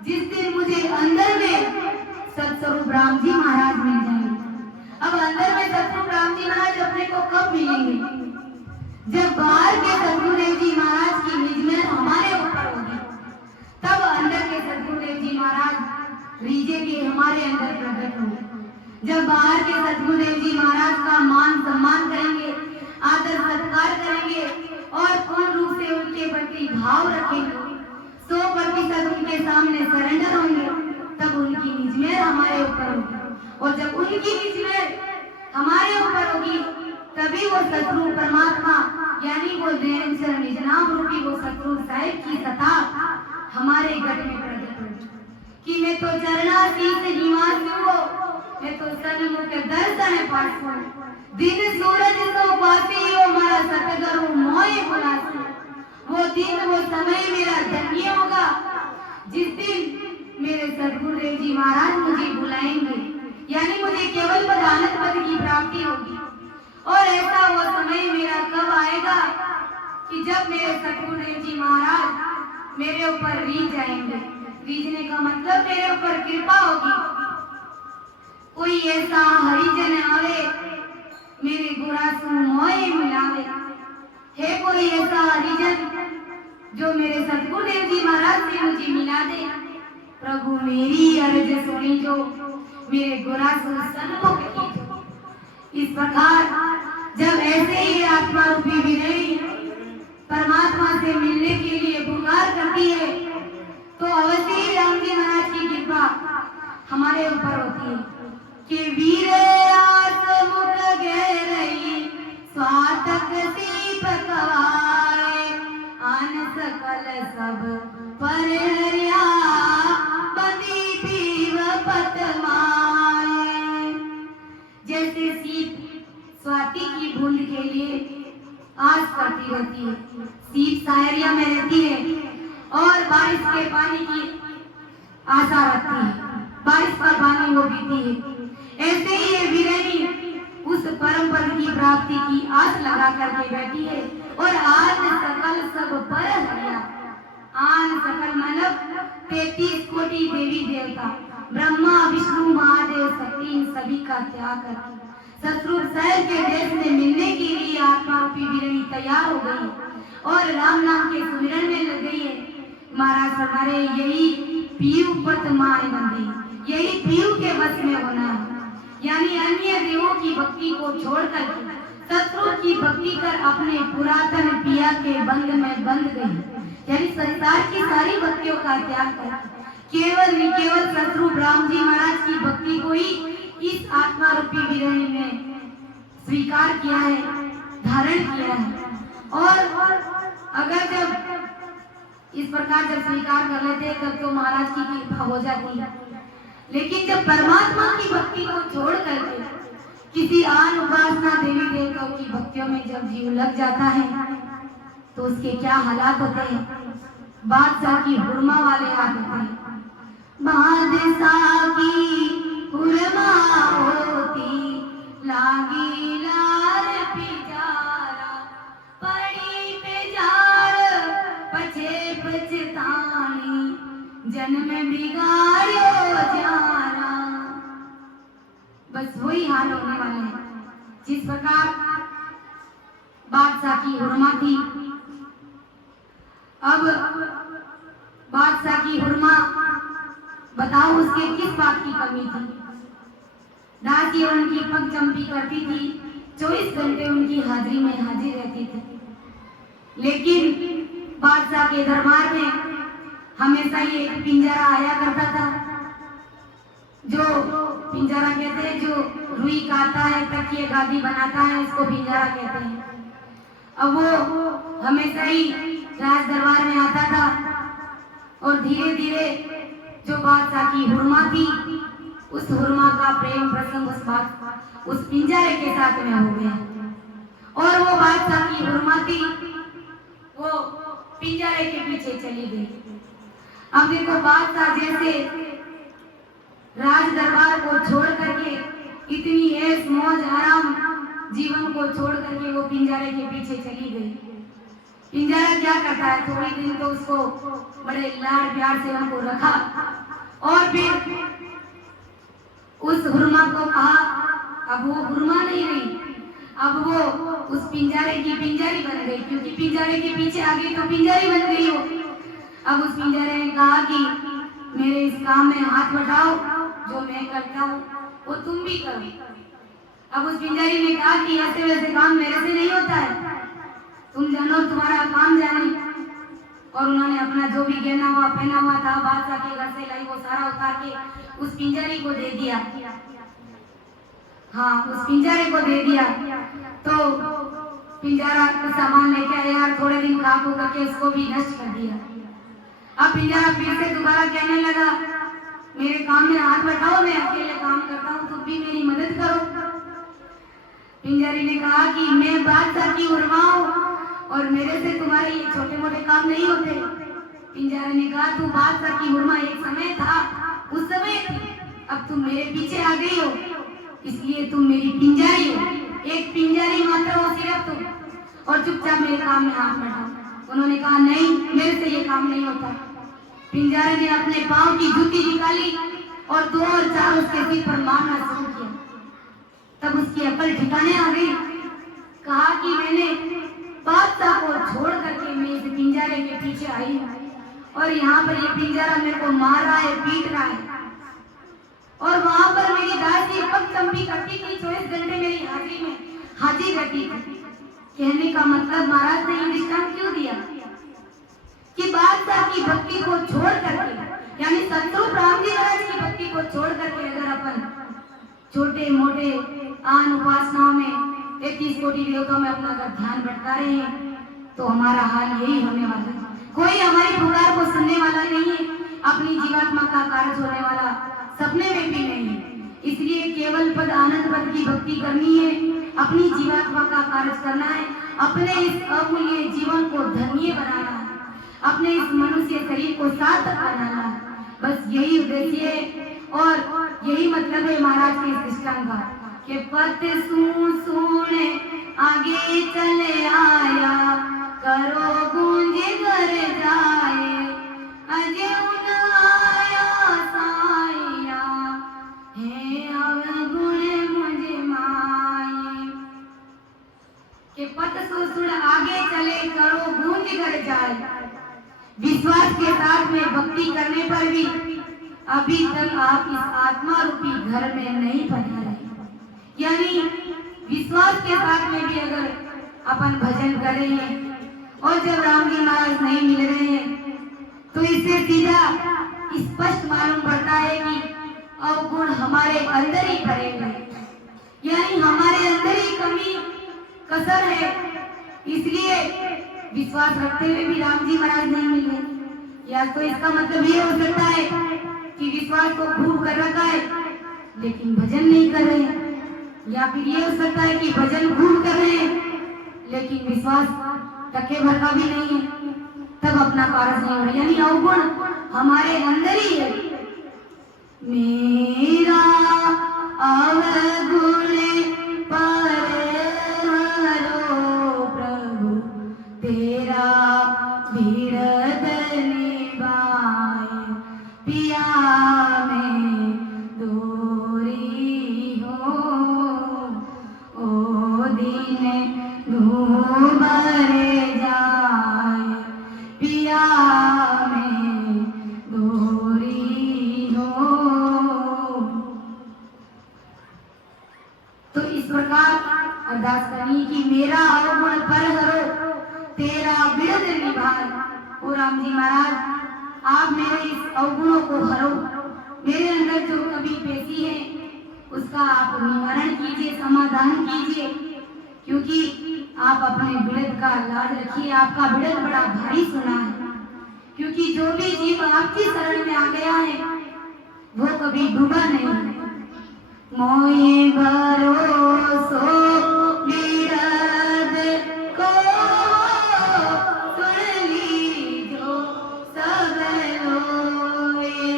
जिस दिन मुझे अंदर में सतस्वरूप राम जी महाराज मिल जाएंगे। अब अंदर में सतस्वरूप राम जी महाराज अपने को कब मिलेंगे? जब बाहर के सतगुरुदेव जी महाराज की निजमेर हमारे ऊपर होगी, तब अंदर के सतगुरुदेव जी महाराज रीजे के हमारे अंदर प्रकट होंगे। जब बाहर के सतगुरुदेव जी महाराज का मान सम्मान करेंगे, आदर सत्कार करेंगे और पूर्ण रूप से उनके प्रति भाव रखेंगे, 100% उनके सामने सरेंडर होंगे, तब उनकी निजमेर हमारे ऊपर होगी। और जब उनकी निजमेर हमारे ऊपर होगी, तभी वो सतरूप परमात्मा यानी वो निरंजन निजनाम रूपी वो सतरूप साहिब की सत्ता हमारे गढ़ में प्रकट होगी कि मैं तो चरणासीस निवासी हो, मैं तो सन्मुख दर्शन पासो, दिन सूरज तो पासी हो मारा सतगुरु मोय बुलासी। वो दिन वो समय मेरा धन्य होगा जिस दिन मेरे सतगुरुदेव जी महाराज मुझे बुलाएंगे, यानी मुझे केवल प्रधानत पद की प्राप्ति होगी। और ऐसा वो समय मेरा कब आएगा कि जब मेरे सतगुरुदेव जी महाराज मेरे ऊपर रीझ जाएंगे। रीझने का मतलब मेरे ऊपर कृपा होगी। कोई ऐसा हरिजन आवे मेरे गुरासु मोए मिलावे, है कोई ऐसा हरिजन जो मेरे सतगुरुदेव जी महाराज से मुझे मिला दे। प्रभु मेरी अर्ज सुनी जो मेरे गुरासु सन्मुख कीजो। इस प्रकार जब ऐसे ही आत्मा रूपी विनयी परमात्मा से मिलने के लिए पुकार करती है, तो अवश्य ही राम जी महाराज की कृपा हमारे ऊपर होती है कि वीर आत्मुख गहरई स्वातक सीप कवाए, आन सकल सब पर हरिया बंदी पीव पतमाए। जैसे सीप स्वाति की बूंद के लिए आस करती रहती है, सीप सायरिया में रहती है और बारिश के पानी की आशा रखती है, बारिश का पानी वो पीती है। ऐसे ही ये वीरनी उस परम पद की प्राप्ति की आस लगा करके बैठी है। और आज सकल सब पर हरिया, आन सकल मतलब 33 कोटि देवी देवता, ब्रह्मा विष्णु महादेव शक्ति, इन सभी का त्याग करके सतरूप साहिब के देश में मिलने के लिए आत्मा रूपी वीरनी तैयार हो गई और राम नाम के सुमिरन में लग गई है। महाराज हमारे यही पीयू पतमाए बंदी, यही पीयू के बस में होना है, यानी अन्य देवों की भक्ति को छोड़कर सतरूप की भक्ति कर अपने पुरातन पिया के बंध में बंध गई, यानी संसार की सारी भक्तियों का त्याग कर केवल सतरूप राम जी महाराज की भक्ति को ही इस आत्मा रूपी वीरनी ने स्वीकार किया है, धारण किया है। और अगर जब इस प्रकार जब स्वीकार कर लेते तब तो महाराज की कृपा हो जाती है, लेकिन जब परमात्मा की भक्ति को छोड़ करके किसी आन उपासना देवी देवताओं की भक्तियों में जब जीव लग जाता है तो उसके क्या हालात होते हैं। बादशाह की हुरमा वाले हाथ होते हैं। बादशाह की हुरमा होती लागी लार पिजारा, पड़ी पेजार पछे पछतानी, जन्म बिगाड़ो जाना। बस वही हाल होने वाले हैं जिस प्रकार बादशाह की हुरमा थी। अब बादशाह की हुरमा बताओ उसके किस बात की कमी थी। दासी उनकी पग चंपी करती थी, 24 घंटे उनकी हाजिरी में हाजिर रहती थी, लेकिन बादशाह के दरबार में हमेशा ही एक पिंजरा आया करता था, जो पिंजरा कहते हैं जो रुई काटता है, तकिए गादी बनाता है, उसको पिंजरा कहते हैं। अब वो हमेशा ही राज दरबार में आता था और धीरे धीरे जो बादशाह की हुरमा थी उस हुरमा का प्रेम प्रसंग उस पिंजरे के साथ में हो गया और वो बादशाह की हुरमा थी वो पिंजरे के पीछे चली गई। अब देखो बादशाह जैसे राज दरबार को छोड़ करके इतनी ऐश मौज आराम जीवन को छोड़ करके वो पिंजरे के पीछे चली गई पिंजरा क्या करता है, थोड़ी दिन तो उसको बड़े लाड प्यार से उनको रखा और फिर उस हुरमा को कहा, अब वो हुरमा नहीं रही, अब वो उस पिंजरे की पिंजरी बन गई, क्योंकि पिंजरे के पीछे आ गई तो पिंजरी बन गई हो। अब उस पिंजरे ने कहा कि मेरे इस काम में हाथ बढ़ाओ, जो मैं करता हूँ वो तुम भी करो। अब उस पिंजरी ने कहा कि ऐसे वैसे काम मेरे से नहीं होता है, तुम जानो तुम्हारा काम जाने। और उन्होंने अपना जो भी गहना हुआ पहना हुआ था बादशाह के घर से लाई, वो सारा उतार के उस पिंजरी को दे दिया। हाँ, उस पिंजरे को दे दिया। तो पिंजरा का सामान लेके आया, यार थोड़े दिन खा खो करके उसको भी नष्ट कर दिया। अब पिंजरा फिर से दोबारा कहने लगा, मेरे काम में हाथ बैठाओ, मैं अकेले काम करता हूँ, तुम भी मेरी मदद करो। पिंजरे ने कहा कि मैं बादशाह की हुरमा हूँ और मेरे से तुम्हारे ये छोटे मोटे काम नहीं होते। पिंजरे ने कहा, तू बादशाह की हुरमा एक समय था, उस समय थी, अब तुम मेरे पीछे आ गई हो, इसलिए तुम मेरी पिंजरी हो, एक पिंजरी मात्र हो सिर्फ तुम, और चुपचाप मेरे काम में हाथ बढ़ाओ। उन्होंने कहा, नहीं, मेरे से ये काम नहीं होता। पिंजरे ने अपने पांव की जूती निकाली और 2 और 4 उसके सिर पर मारना शुरू किया। तब उसकी अकल ठिकाने आ गई, कहा कि मैंने बादशाह को छोड़ करके मैं इस पिंजरे के पीछे आई और यहाँ पर ये पिंजरा मेरे को मार रहा है, पीट रहा है, और वहां पर मेरी दासी पगचंपी करती थी, 24 घंटे मेरी हाजिरी में हाजिर रहती थी। कहने का मतलब महाराज ने ये दृष्टांत क्यों दिया कि बादशाह की भक्ति को छोड़ करके, यानी सतरूप राम जी महाराज की भक्ति को छोड़ करके अगर अपन छोटे मोटे आन उपासनाओं में 33 कोटि देवताओं में अपना अगर ध्यान भटका रहे हैं तो हमारा हाल यही होने वाला है। कोई हमारी पुकार को सुनने वाला नहीं है, अपनी जीवात्मा का कार्य होने वाला सपने में भी नहीं है। इसलिए केवल पद आनंद पद की भक्ति करनी है, अपनी जीवात्मा का कार्य करना है, अपने इस अमूल्य जीवन को धन्य बनाना है, अपने इस मनुष्य शरीर को सार्थक बनाना है। बस यही उद्देश्य है और यही मतलब है महाराज के इस दृष्टांत का कि पद सुन आगे चले आया, करो गूंज कर जाए, अजय उन आया साया है अवगुण मुझे माए। कि पद सुन आगे चले, करो गूंज कर जाए। विश्वास के साथ में भक्ति करने पर भी अभी तक आप इस आत्मा रूपी घर में नहीं पधारे, यानी विश्वास के साथ में भी अगर अपन भजन कर रहे हैं और जब राम जी महाराज नहीं मिल रहे हैं तो इससे सीधा स्पष्ट मालूम पड़ता है कि अवगुण हमारे अंदर ही भरे हुए, यानी हमारे अंदर ही कमी कसर है। इसलिए विश्वास रखते हुए भी राम जी महाराज नहीं मिले, या तो इसका मतलब ये हो सकता है कि विश्वास को खूब कर रखा है लेकिन भजन नहीं कर रहे हैं, या फिर ये हो सकता है कि भजन खूब कर रहे हैं लेकिन विश्वास टके भर का भी नहीं है, तब अपना कार्य नहीं हो रहा, यानी अवगुण हमारे अंदर ही है। मेरा अवगुण पर हरो प्रभु, तेरा बिरद निभाए, पिया में दूरी हो, ओ दिन भरे जाए, पिया में दूरी हो। तो इस प्रकार अरदास करनी कि मेरा अवगुण पर हरो, तेरा बिरद निभाए। ओ राम जी महाराज, आप मेरे इस अवगुणों को हरो, मेरे अंदर जो कभी पेशी है उसका आप निवारण कीजिए, समाधान कीजिए, क्योंकि आप अपने बिरद का लाज रखिए। आपका बिरद बड़ा भारी सुना है, क्योंकि जो भी जीव आपकी शरण में आ गया है वो कभी डूबा नहीं है। मोए भरोसो बिरद को सुन लीजो सब लोए,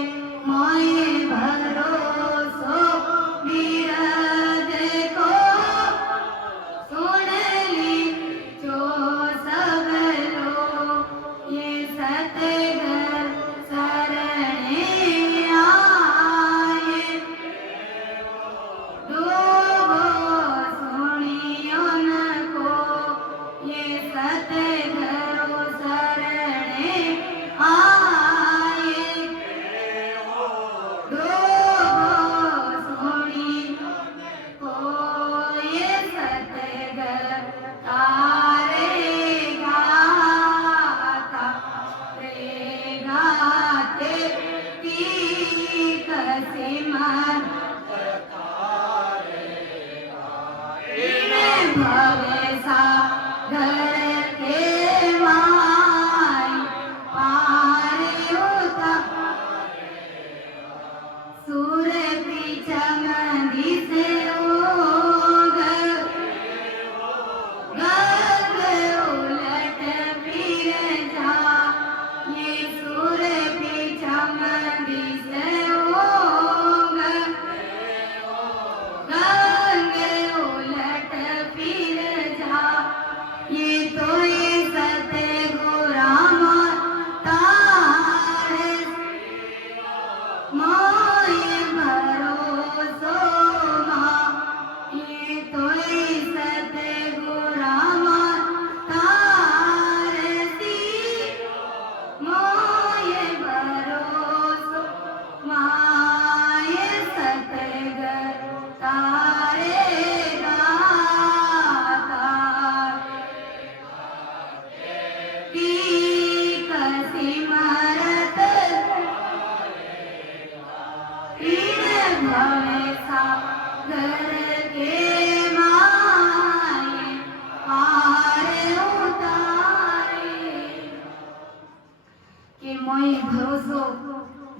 मोए भरोसो बिरद को सुन लीजो सब लोए। कसे मन भवे सागर के माय पारे उतारे सूर्य पीछम दिसे उग गंग उलट फिर जा ये सूर्य पीछम दिसे उग गंग उलट फिर जा ये तो ये सतगुरु राम तारे मोए भरोसो मां ये तो ये सतगुरु राम तारे सी मोए भरोसो मां ये सतगुरु तारे गाता कसी मरत इन भवे सागर के माये पारे उतारे के मोय भरोसो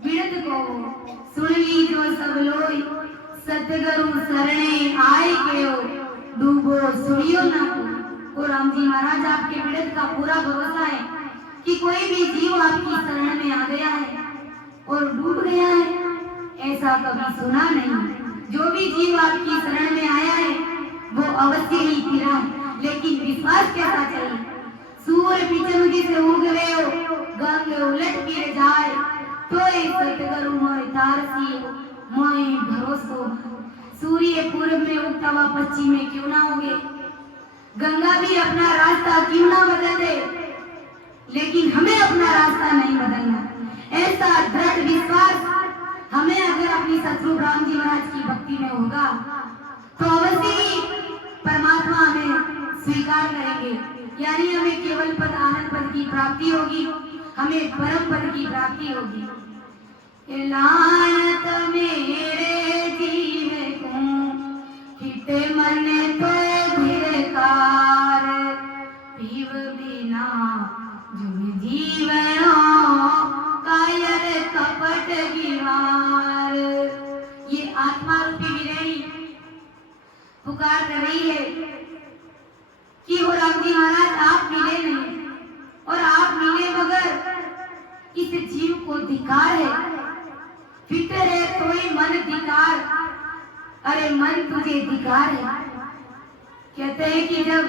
बिरत को सुन ली जो सब लोई सतगुरु शरणे आए के हो डूबो सुनियो ना को राम जी महाराज आपके बिरत का पूरा भरोसा है कि कोई भी जीव आपकी शरण में आ गया है और डूब गया है ऐसा कभी सुना नहीं। जो भी जीव आपकी शरण में आया है वो अवश्य ही फिरा, लेकिन विश्वास कैसा चाहिए। सूर्य पिछमुखी से उग गए हो गंग उलट फिर जाए तो सतगुरु मोय तारसी मोय भरोसो। सूर्य पूर्व में उगता हुआ पश्चिम में क्यों ना उगे, गंगा भी अपना रास्ता क्यों ना बदल दे, लेकिन हमें अपना रास्ता नहीं बदलना। ऐसा दृढ़ विश्वास हमें अगर अपनी सतगुरु राम जी महाराज की भक्ति में होगा तो अवश्य ही परमात्मा हमें स्वीकार करेंगे, यानी हमें केवल पद आनंद पद की प्राप्ति होगी, हमें परम पद की प्राप्ति होगी। लानत मेरे जीव को हिते मन तो धिरकार पीव बिना जुग जीवनो कायर कपट गिवार। ये आत्मा रूपी विरही पुकार कर रही है कि हो राम जी महाराज आप मिले नहीं, और आप मिले मगर इस जीव को धिकार है, फिक्र है कोई मन धिकार, अरे मन तुझे धिकार है। कहते हैं कि जब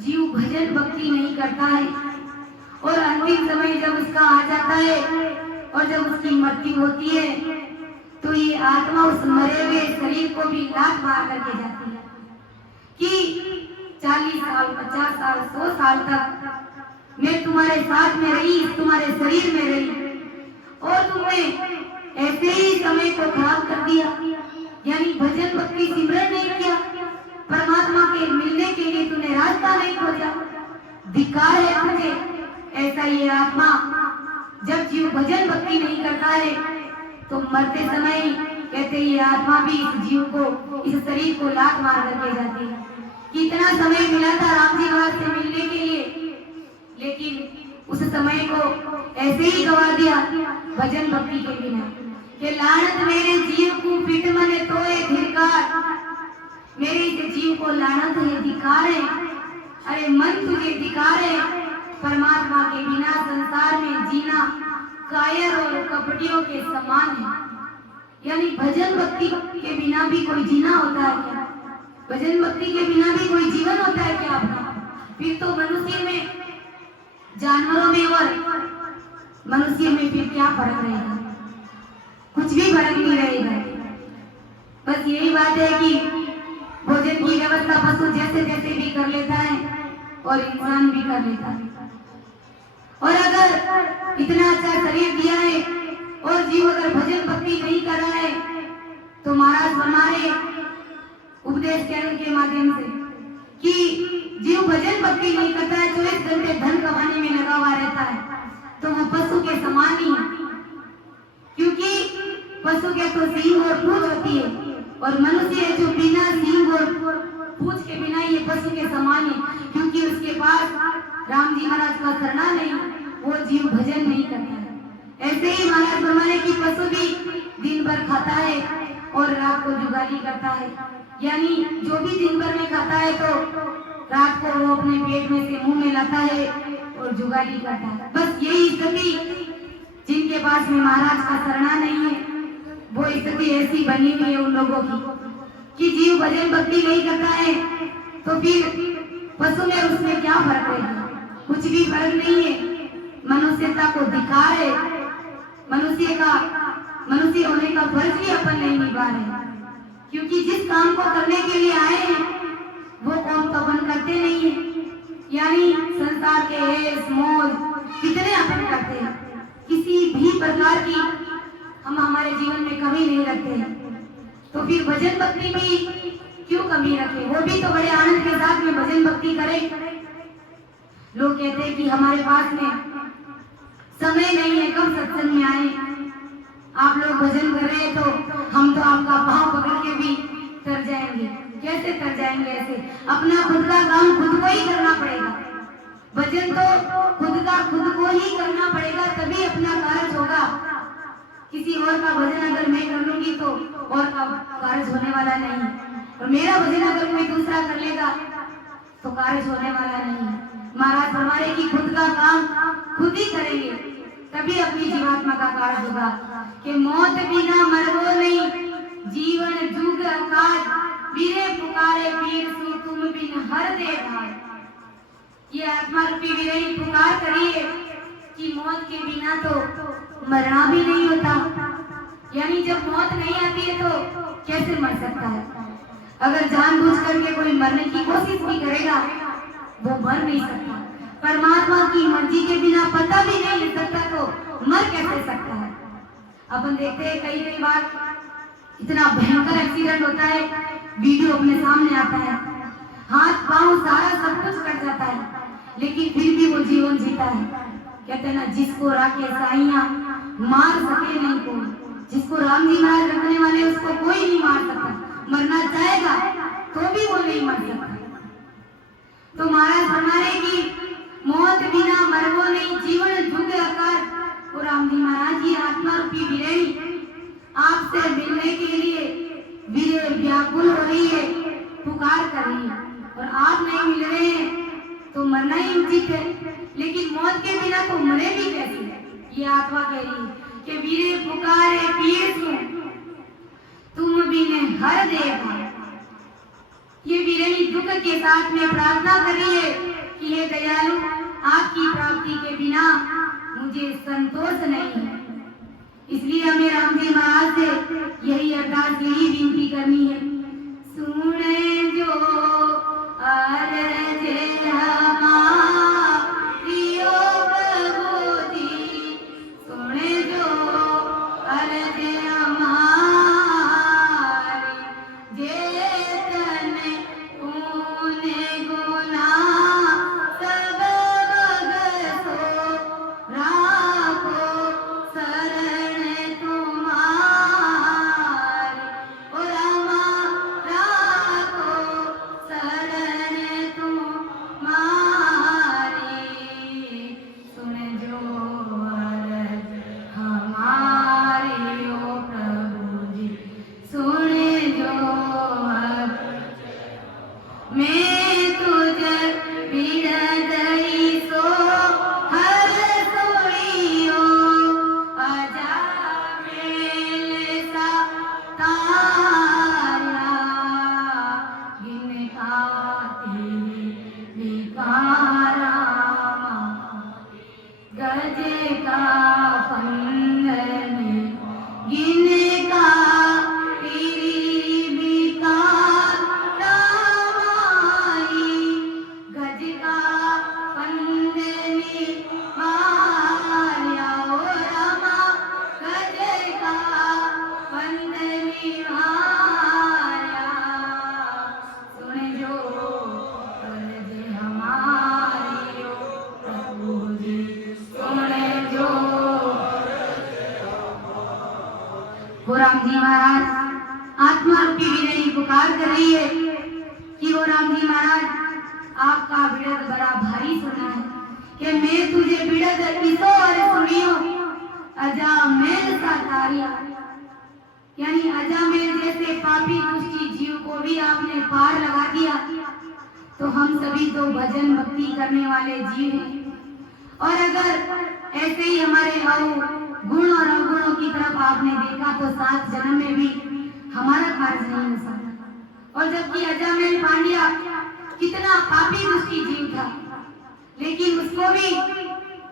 जीव भजन भक्ति नहीं करता है और अंतिम समय जब उसका आ जाता है और जब उसकी मृत्यु होती है तो ये आत्मा उस मरे हुए शरीर को भी लात मार करके जाती है कि 40 साल 50 साल 100 साल तक मैं तुम्हारे साथ में रही, तुम्हारे शरीर में रही, और तुमने ऐसे ही समय को खराब कर दिया, यानी भजन भक्ति सिमरन नहीं किया, परमात्मा के मिलने के लिए तूने रास्ता नहीं खोजा, धिक्कार है तुझे। ऐसा ये आत्मा जब जीव भजन भक्ति नहीं करता है तो मरते समय कहते ये आत्मा भी इस जीव को, इस शरीर को लात मार करके जाती है। कितना समय मिला था राम जी महाराज से मिलने के लिए, लेकिन उस समय को ऐसे ही गवा दिया भजन भक्ति के बिना। कि लानत मेरे जीव को फिट मने तो धिक्कार, मेरे इस जीव को लानत है, धिक्कार है, अरे मन तुझे धिक्कार है। परमात्मा के बिना संसार में जीना कायर और कपटियों के समान है, यानी भजन भक्ति के बिना भी कोई जीना होता है क्या? भजन भक्ति के बिना भी कोई जीवन होता है क्या आपका? फिर तो मनुष्य में, जानवरों में और मनुष्य में फिर क्या फर्क रहेगा? कुछ भी फर्क नहीं रहेगा। बस यही बात है कि भोजन की व्यवस्था पशु जैसे जैसे भी कर लेता है और इंसान भी कर लेता है, और अगर इतना अच्छा शरीर दिया है और जीव अगर भजन भक्ति नहीं कर रहा है तो महाराज हमारे उपदेश के माध्यम से कि जीव भजन भक्ति नहीं करता है, 24 घंटे धन कमाने में लगा हुआ रहता है, तो वो पशु के समान ही है। क्योंकि पशु के तो सींग और पूंछ होती है, और मनुष्य है जो बिना सींग और पूंछ के बिना ये पशु के समान है, क्योंकि उसके पास राम जी महाराज का शरणा नहीं, वो जीव भजन नहीं करता है। ऐसे ही महाराज फरमाने की पशु भी दिन भर खाता है और रात को जुगाली करता है, यानी जो भी दिन भर में खाता है तो रात को वो अपने पेट में से मुंह में लाता है और जुगाली करता है। बस यही स्थिति जिनके पास में महाराज का शरणा नहीं है, वो स्थिति ऐसी बनी हुई है उन लोगों की कि जीव भजन भक्ति नहीं करता है, तो फिर पशु में उसमें क्या फर्क है? कुछ भी फर्क नहीं है। मनुष्यता को धिक्कार है, मनुष्य होने का फर्ज भी अपन नहीं निभा रहे, क्योंकि जिस काम को करने के लिए आए हैं वो काम तो अपन करते नहीं है। यानी संसार के ऐश मौज कितने अपन करते हैं, किसी भी प्रकार की हम हमारे जीवन में कमी नहीं रखते हैं, तो फिर भजन भक्ति में क्यों कमी रखे? वो भी तो बड़े आनंद के साथ में भजन भक्ति करें। लोग कहते हैं कि हमारे पास में समय नहीं है, कब सत्संग में आए? आप लोग भजन कर रहे हैं तो हम तो आपका पांव पकड़ के भी तर जाएंगे। कैसे तर जाएंगे? ऐसे अपना खुद का काम खुद को ही करना पड़ेगा। भजन तो खुद को ही करना पड़ेगा, तभी अपना कार्य होगा। किसी और का भजन अगर मैं कर लूंगी तो और का कार्य होने वाला नहीं, और मेरा भजन अगर कोई दूसरा कर लेगा तो कार्य होने वाला नहीं। महाराज हमारे की खुद का काम खुद ही करेंगे, तभी अपनी जीवात्मा का कार्य होगा। कि मौत बिना मरवो नहीं, जीवन जुग आकाश, वीरे पुकारे पीर सु तुम बिन हर दे भाई। ये आत्मा रूपी वीरे पुकार करिए कि मौत के बिना तो मरना भी नहीं होता। यानी जब मौत नहीं आती है तो कैसे मर सकता है? अगर जानबूझ करके कोई मरने की कोशिश भी करेगा वो मर नहीं सकता। परमात्मा की मर्जी के बिना पता भी नहीं ले सकता तो मर कैसे सकता है? अपन देखते हैं कई बार इतना भयंकर एक्सीडेंट होता है, वीडियो अपने सामने आता है, हाथ पांव सारा सब कुछ कट जाता है, लेकिन फिर भी वो जीवन जीता है। कहते हैं ना, जिसको राखे साइयां मार सके नहीं कोई, जिसको राम जी महाराज रखने वाले उसको कोई नहीं मार सकता। मरना चाहेगा तो भी वो नहीं मर सकता। तो महाराज हमारे की मौत बिना मरवो नहीं, जीवन जुग आकार। और राम जी महाराज की आत्मा रूपी वीरेणी आपसे मिलने के लिए वीरे व्याकुल हो रही है, पुकार कर रही है, और आप नहीं मिल रहे हैं तो मरना ही उचित है। लेकिन मौत के बिना तो मरे भी कैसे? ये आत्मा कह रही है कि वीरे पुकारे पीर सु तुम बिने हर देवा। ये वीरेणी दुख के साथ में प्रार्थना कर रही है कि हे दयालु, आपकी प्राप्ति के बिना मुझे संतोष नहीं है। इसलिए हमें राम जी महाराज से यही अरदास, यही विनती करनी है। सुने जो अरज हमारी ओ प्रभु जी, सुने जो अरज हमारी, जेतन ऊने गुना सब बगसो, राखो शरण तुम्हारी, ओ रामा राखो शरण तुम्हारी। वो राम जी महाराज आत्मा रूपी वीरणी पुकार कर रही है कि वो राम जी महाराज आपका बिड़द बड़ा भारी सुना है कि मैं तुझे बिड़द इसो और सुनियो अजामेल सा तारिया, यानी अजामेल जैसे पापी दुष्टी जीव को भी आपने पार लगा दिया। तो हम सभी तो भजन भक्ति करने वाले जीव हैं, और अगर ऐसे ही हमारे गुण और अवगुणों की तरफ आपने देखा तो 7 जन्म में भी हमारा कार्य नहीं हो सकता। और जबकि अजामेल पांड्या कितना पापी दुष्टी जीव था, लेकिन उसको भी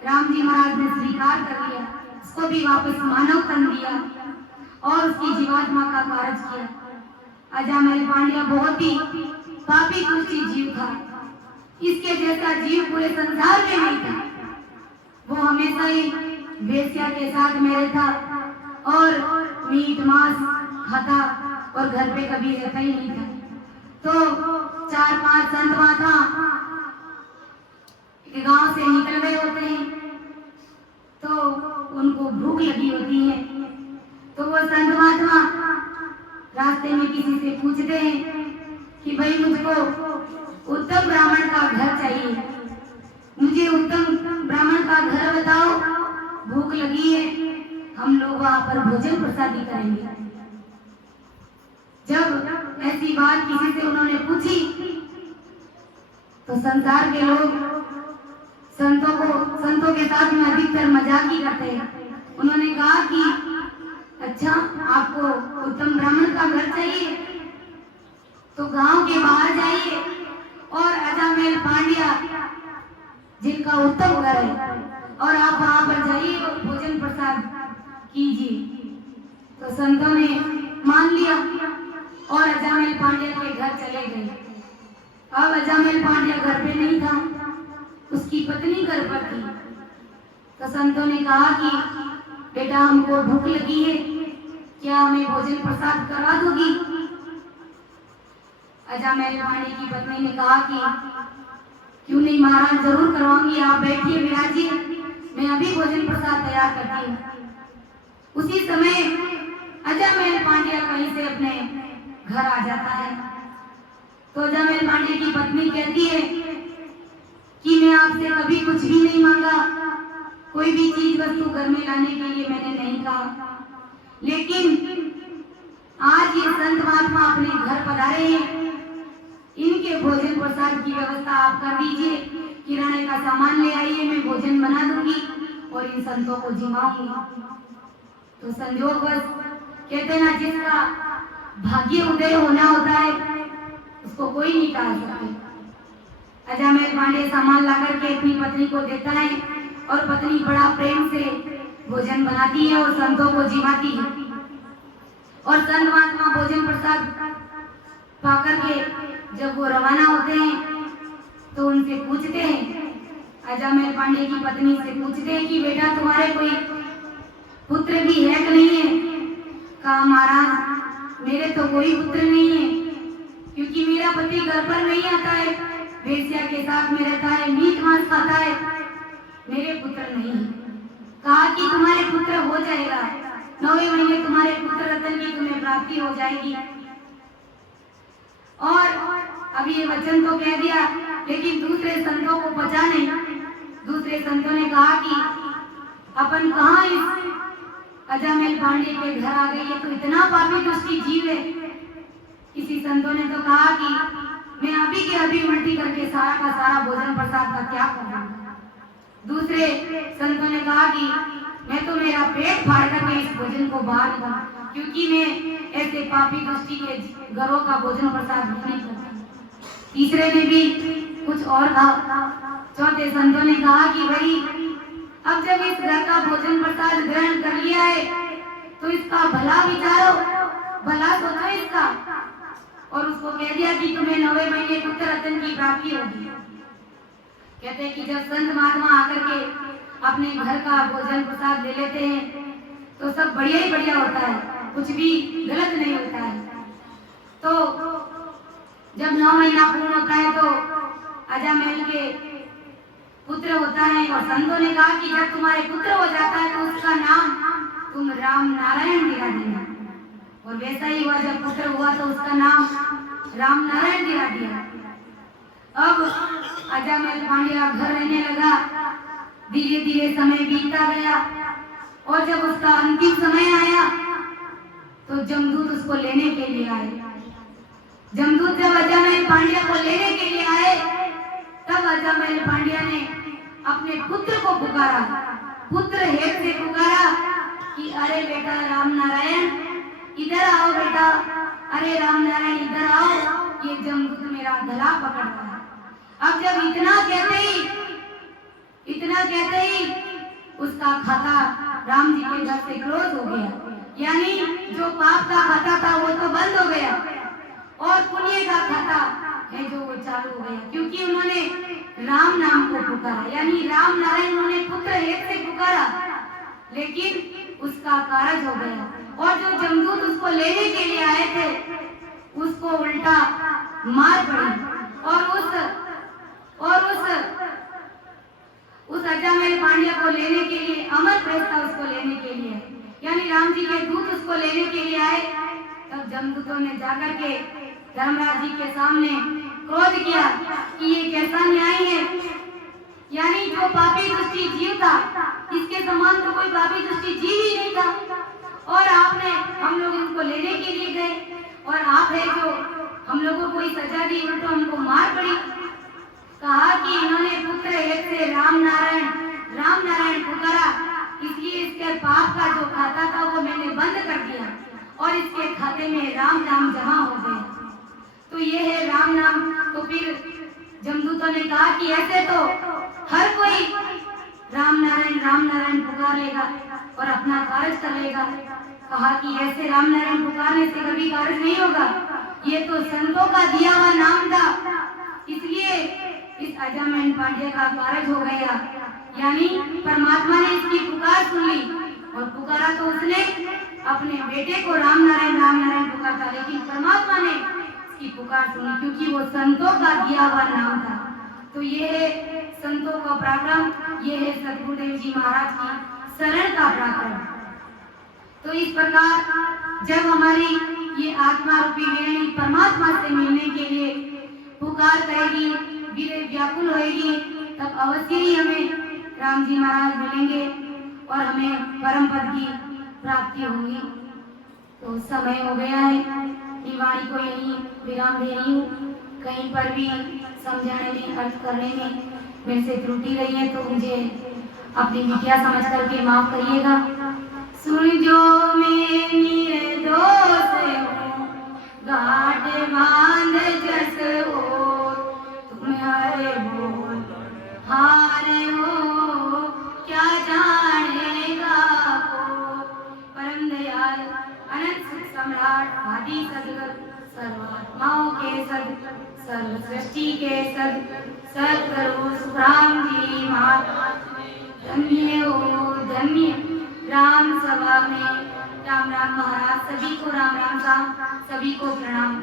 राम जी महाराज ने स्वीकार कर लिया, उसको भी वापस मानव तन दिया और उसकी जीवात्मा का कार्य किया। अजामेल पांड्या बहुत ही पापी दुष्टी जीव था, इसके जैसा जीव पूरे संसार में नहीं था। वो हमेशा ही वेश्या के साथ में रहता और मीट मांस खाता और घर पे कभी रहता ही नहीं था। तो 4-5 संत महात्मा गांव से निकल गए होते हैं, तो उनको भूख लगी होती है, तो वो संत महात्मा रास्ते में किसी से पूछते हैं कि भाई मुझको उत्तम ब्राह्मण का घर चाहिए, मुझे उत्तम ब्राह्मण का घर बताओ, भूख लगी है, हम लोग वहां पर भोजन प्रसादी करेंगे। जब ऐसी बात किसी से उन्होंने पूछी तो संसार के लोग संतों के साथ में अधिकतर मजाक ही करते हैं। उन्होंने कहा कि अच्छा, आपको उत्तम ब्राह्मण का घर चाहिए तो गांव के बाहर जाइए और अजामेल पांड्या जिनका उत्तम घर है और आप वहां पर जाइए और भोजन प्रसाद कीजिए। तो संतों ने मान लिया और अजामेल पांड्या के घर चले गए। अब अजामेल पांड्या घर पे नहीं था, उसकी पत्नी घर पर थी। तो संतों ने कहा कि बेटा हमको भूख लगी है, क्या हमें भोजन प्रसाद करा दोगी? अजामेल पांड्या की पत्नी ने कहा कि क्यों नहीं महाराज, जरूर करवाऊंगी, आप बैठिए विराजिए, मैं अभी भोजन प्रसाद तैयार करती हूँ। उसी समय अजामेल पांड्या कहीं से अपने घर आ जाता है। तो अजामेल पांड्या की पत्नी कहती है कि मैं आपसे कभी कुछ भी नहीं मांगा, कोई भी चीज वस्तु घर में लाने के लिए मैंने नहीं कहा, लेकिन आज ये संत महात्मा अपने घर पधारे हैं, इनके भोजन प्रसाद की व्यवस्था आप कर दीजिए, किराने का सामान ले आइए, मैं भोजन बना दूंगी और इन संतों को जिमाऊंगी। तो संयोगवश कहते ना, जिसका भाग्य उदय होना होता है उसको कोई नहीं टाल सकते। अजामेल पांड्या सामान लाकर के अपनी पत्नी को देता है और पत्नी बड़ा प्रेम से भोजन बनाती है और संतों को जिमाती है। और संत महात्मा भोजन प्रसाद पाकर के जब वो रवाना होते हैं तो उनसे पूछते हैं, अजामेल पांड्या की पत्नी से पूछते हैं कि बेटा तुम्हारे कोई पुत्र भी है कि नहीं है? कहा महाराज मेरे तो कोई पुत्र नहीं है, क्योंकि मेरा पति घर पर नहीं आता है, वेश्या के साथ में रहता है, मीट मांस खाता है, मेरे पुत्र नहीं है। कहा कि तुम्हारे पुत्र हो जाएगा, 9वें महीने तुम्हारे पुत्र रतन की तुम्हें प्राप्ति हो जाएगी। और अब ये वचन तो कह दिया, लेकिन दूसरे संतों को पचा नहीं। दूसरे संतों ने कहा कि अपन कहाँ इस अजामेल पांड्या के घर आ गए, ये तो इतना पापी दुष्टी जीव है। किसी संतों ने तो कहा कि मैं अभी के अभी उल्टी करके सारा का सारा भोजन प्रसाद का त्याग कर दूंगा। दूसरे संतों ने कहा कि मैं तो मेरा पेट फाड़ करके इस भोजन को बाहर निकाल, क्योंकि मैं ऐसे पापी दुष्टी के घरों का भोजन प्रसाद नहीं करता। तीसरे ने भी कुछ और कहा। चौथे संतों ने कहा कि भाई अब जब इस घर का भोजन प्रसाद ग्रहण कर लिया है तो इसका भला विचारो, भला सोचो इसका। और उसको कह दिया कि तुम्हें 9वें महीने पुत्र रतन की प्राप्ति होगी। कहते हैं कि जब संत महात्मा आकर के अपने घर का भोजन प्रसाद ले लेते हैं तो सब बढ़िया ही बढ़िया होता है, कुछ भी गलत नहीं होता है। तो जब 9 महीना पूर्ण होता है तो अजामेल के पुत्र होता है, और संतों ने कहा कि जब तुम्हारे पुत्र हो जाता है तो उसका नाम तुम राम नारायण दिला देना। वैसा ही हुआ, जब पुत्र हुआ तो उसका नाम राम नारायण गिरा दिया। अब अजामिल पांड्या घर रहने लगा। धीरे धीरे समय बीतता गया और जब उसका अंतिम समय आया तो जमदूत उसको लेने के लिए आए। जमदूत जब अजामिल पांड्या को लेने के लिए आए तब अजामिल पांड्या ने अपने पुत्र को पुकारा, पुत्र हेत से पुकारा कि अरे बेटा राम नारायण इधर आओ बेटा, अरे राम नारायण इधर आओ, ये जमदूत मेरा गला पकड़ रहा है। अब जब इतना कहते ही उसका खाता राम जी के घर से क्लोज हो गया, यानी जो पाप का खाता था वो तो बंद हो गया और पुण्य का खाता है जो वो चालू हो गया, क्योंकि उन्होंने राम नाम को पुकारा, यानी राम नारायण उन्होंने पुत्र हेत से पुकारा, लेकिन उसका कारज हो गया। और जो जमदूत उसको लेने के लिए आए थे उसको उल्टा मार पड़ी और उस अजामिल पांड्या को लेने के लिए अमर प्रेस था उसको लेने के लिए, यानी राम जी के दूत उसको लेने के लिए आए। तब जमदूतों ने जाकर के धर्मराज जी के सामने क्रोध किया कि ये कैसा न्याय है, यानी जो पापी दुष्टी जीव था इसके समान तो कोई पापी दुष्टी जीव ही नहीं था, और आपने हम लोग इनको लेने के लिए गए और आप है जो हम लोगों को कोई सजा दी, उल्टो हमको मार पड़ी। कहा कि इन्होंने पुत्र हेत से राम नारायण पुकारा, इसलिए इसके पाप का जो खाता था वो मैंने बंद कर दिया और इसके खाते में राम नाम जमा हो गया। तो ये है राम नाम। तो फिर जमदूतों ने कहा कि ऐसे तो हर कोई राम नारायण पुकार लेगा और अपना कार्य कर लेगा। कहा कि ऐसे राम नारायण पुकारने से कभी कार्य नहीं होगा, ये तो संतों का दिया हुआ नाम था, इसलिए इस अजामिल पांड्या का कार्य हो गया, यानी परमात्मा ने इसकी पुकार सुन ली। और पुकारा तो उसने अपने बेटे को राम नारायण पुकारता, लेकिन परमात्मा ने इसकी पुकार सुनी क्योंकि वो संतों का दिया हुआ नाम था। तो ये है संतों का पराक्रम, ये है सतगुरुदेव जी महाराज की शरण का पराक्रम। तो इस प्रकार जब हमारी ये आत्मा रूपी वेणी परमात्मा से मिलने के लिए पुकार करेगी, व्याकुल होएगी, तब अवश्य ही हमें राम जी महाराज मिलेंगे और हमें परम पद की प्राप्ति होगी। तो समय हो गया है, वाणी को यही विराम दे रही हूँ। कहीं पर भी समझाने में अर्थ करने में मेरे से त्रुटि रही है तो मुझे अपनी विद्या समझ करके माफ करिएगा। सुन जो मैं निर्दोष हूँ गाढ़ बांध जस हो, तुम्हारे बोल हार हो क्या जानेगा को। परम दयाल अनंत सुख सम्राट आदि सद्गुरु सर्वात्माओं के सद सर्व सृष्टि के सद सद्गुरु सुखराम जी महाराज धन्य हो धन्य। राम सभा में राम महाराज सभी को राम राम सभी को प्रणाम।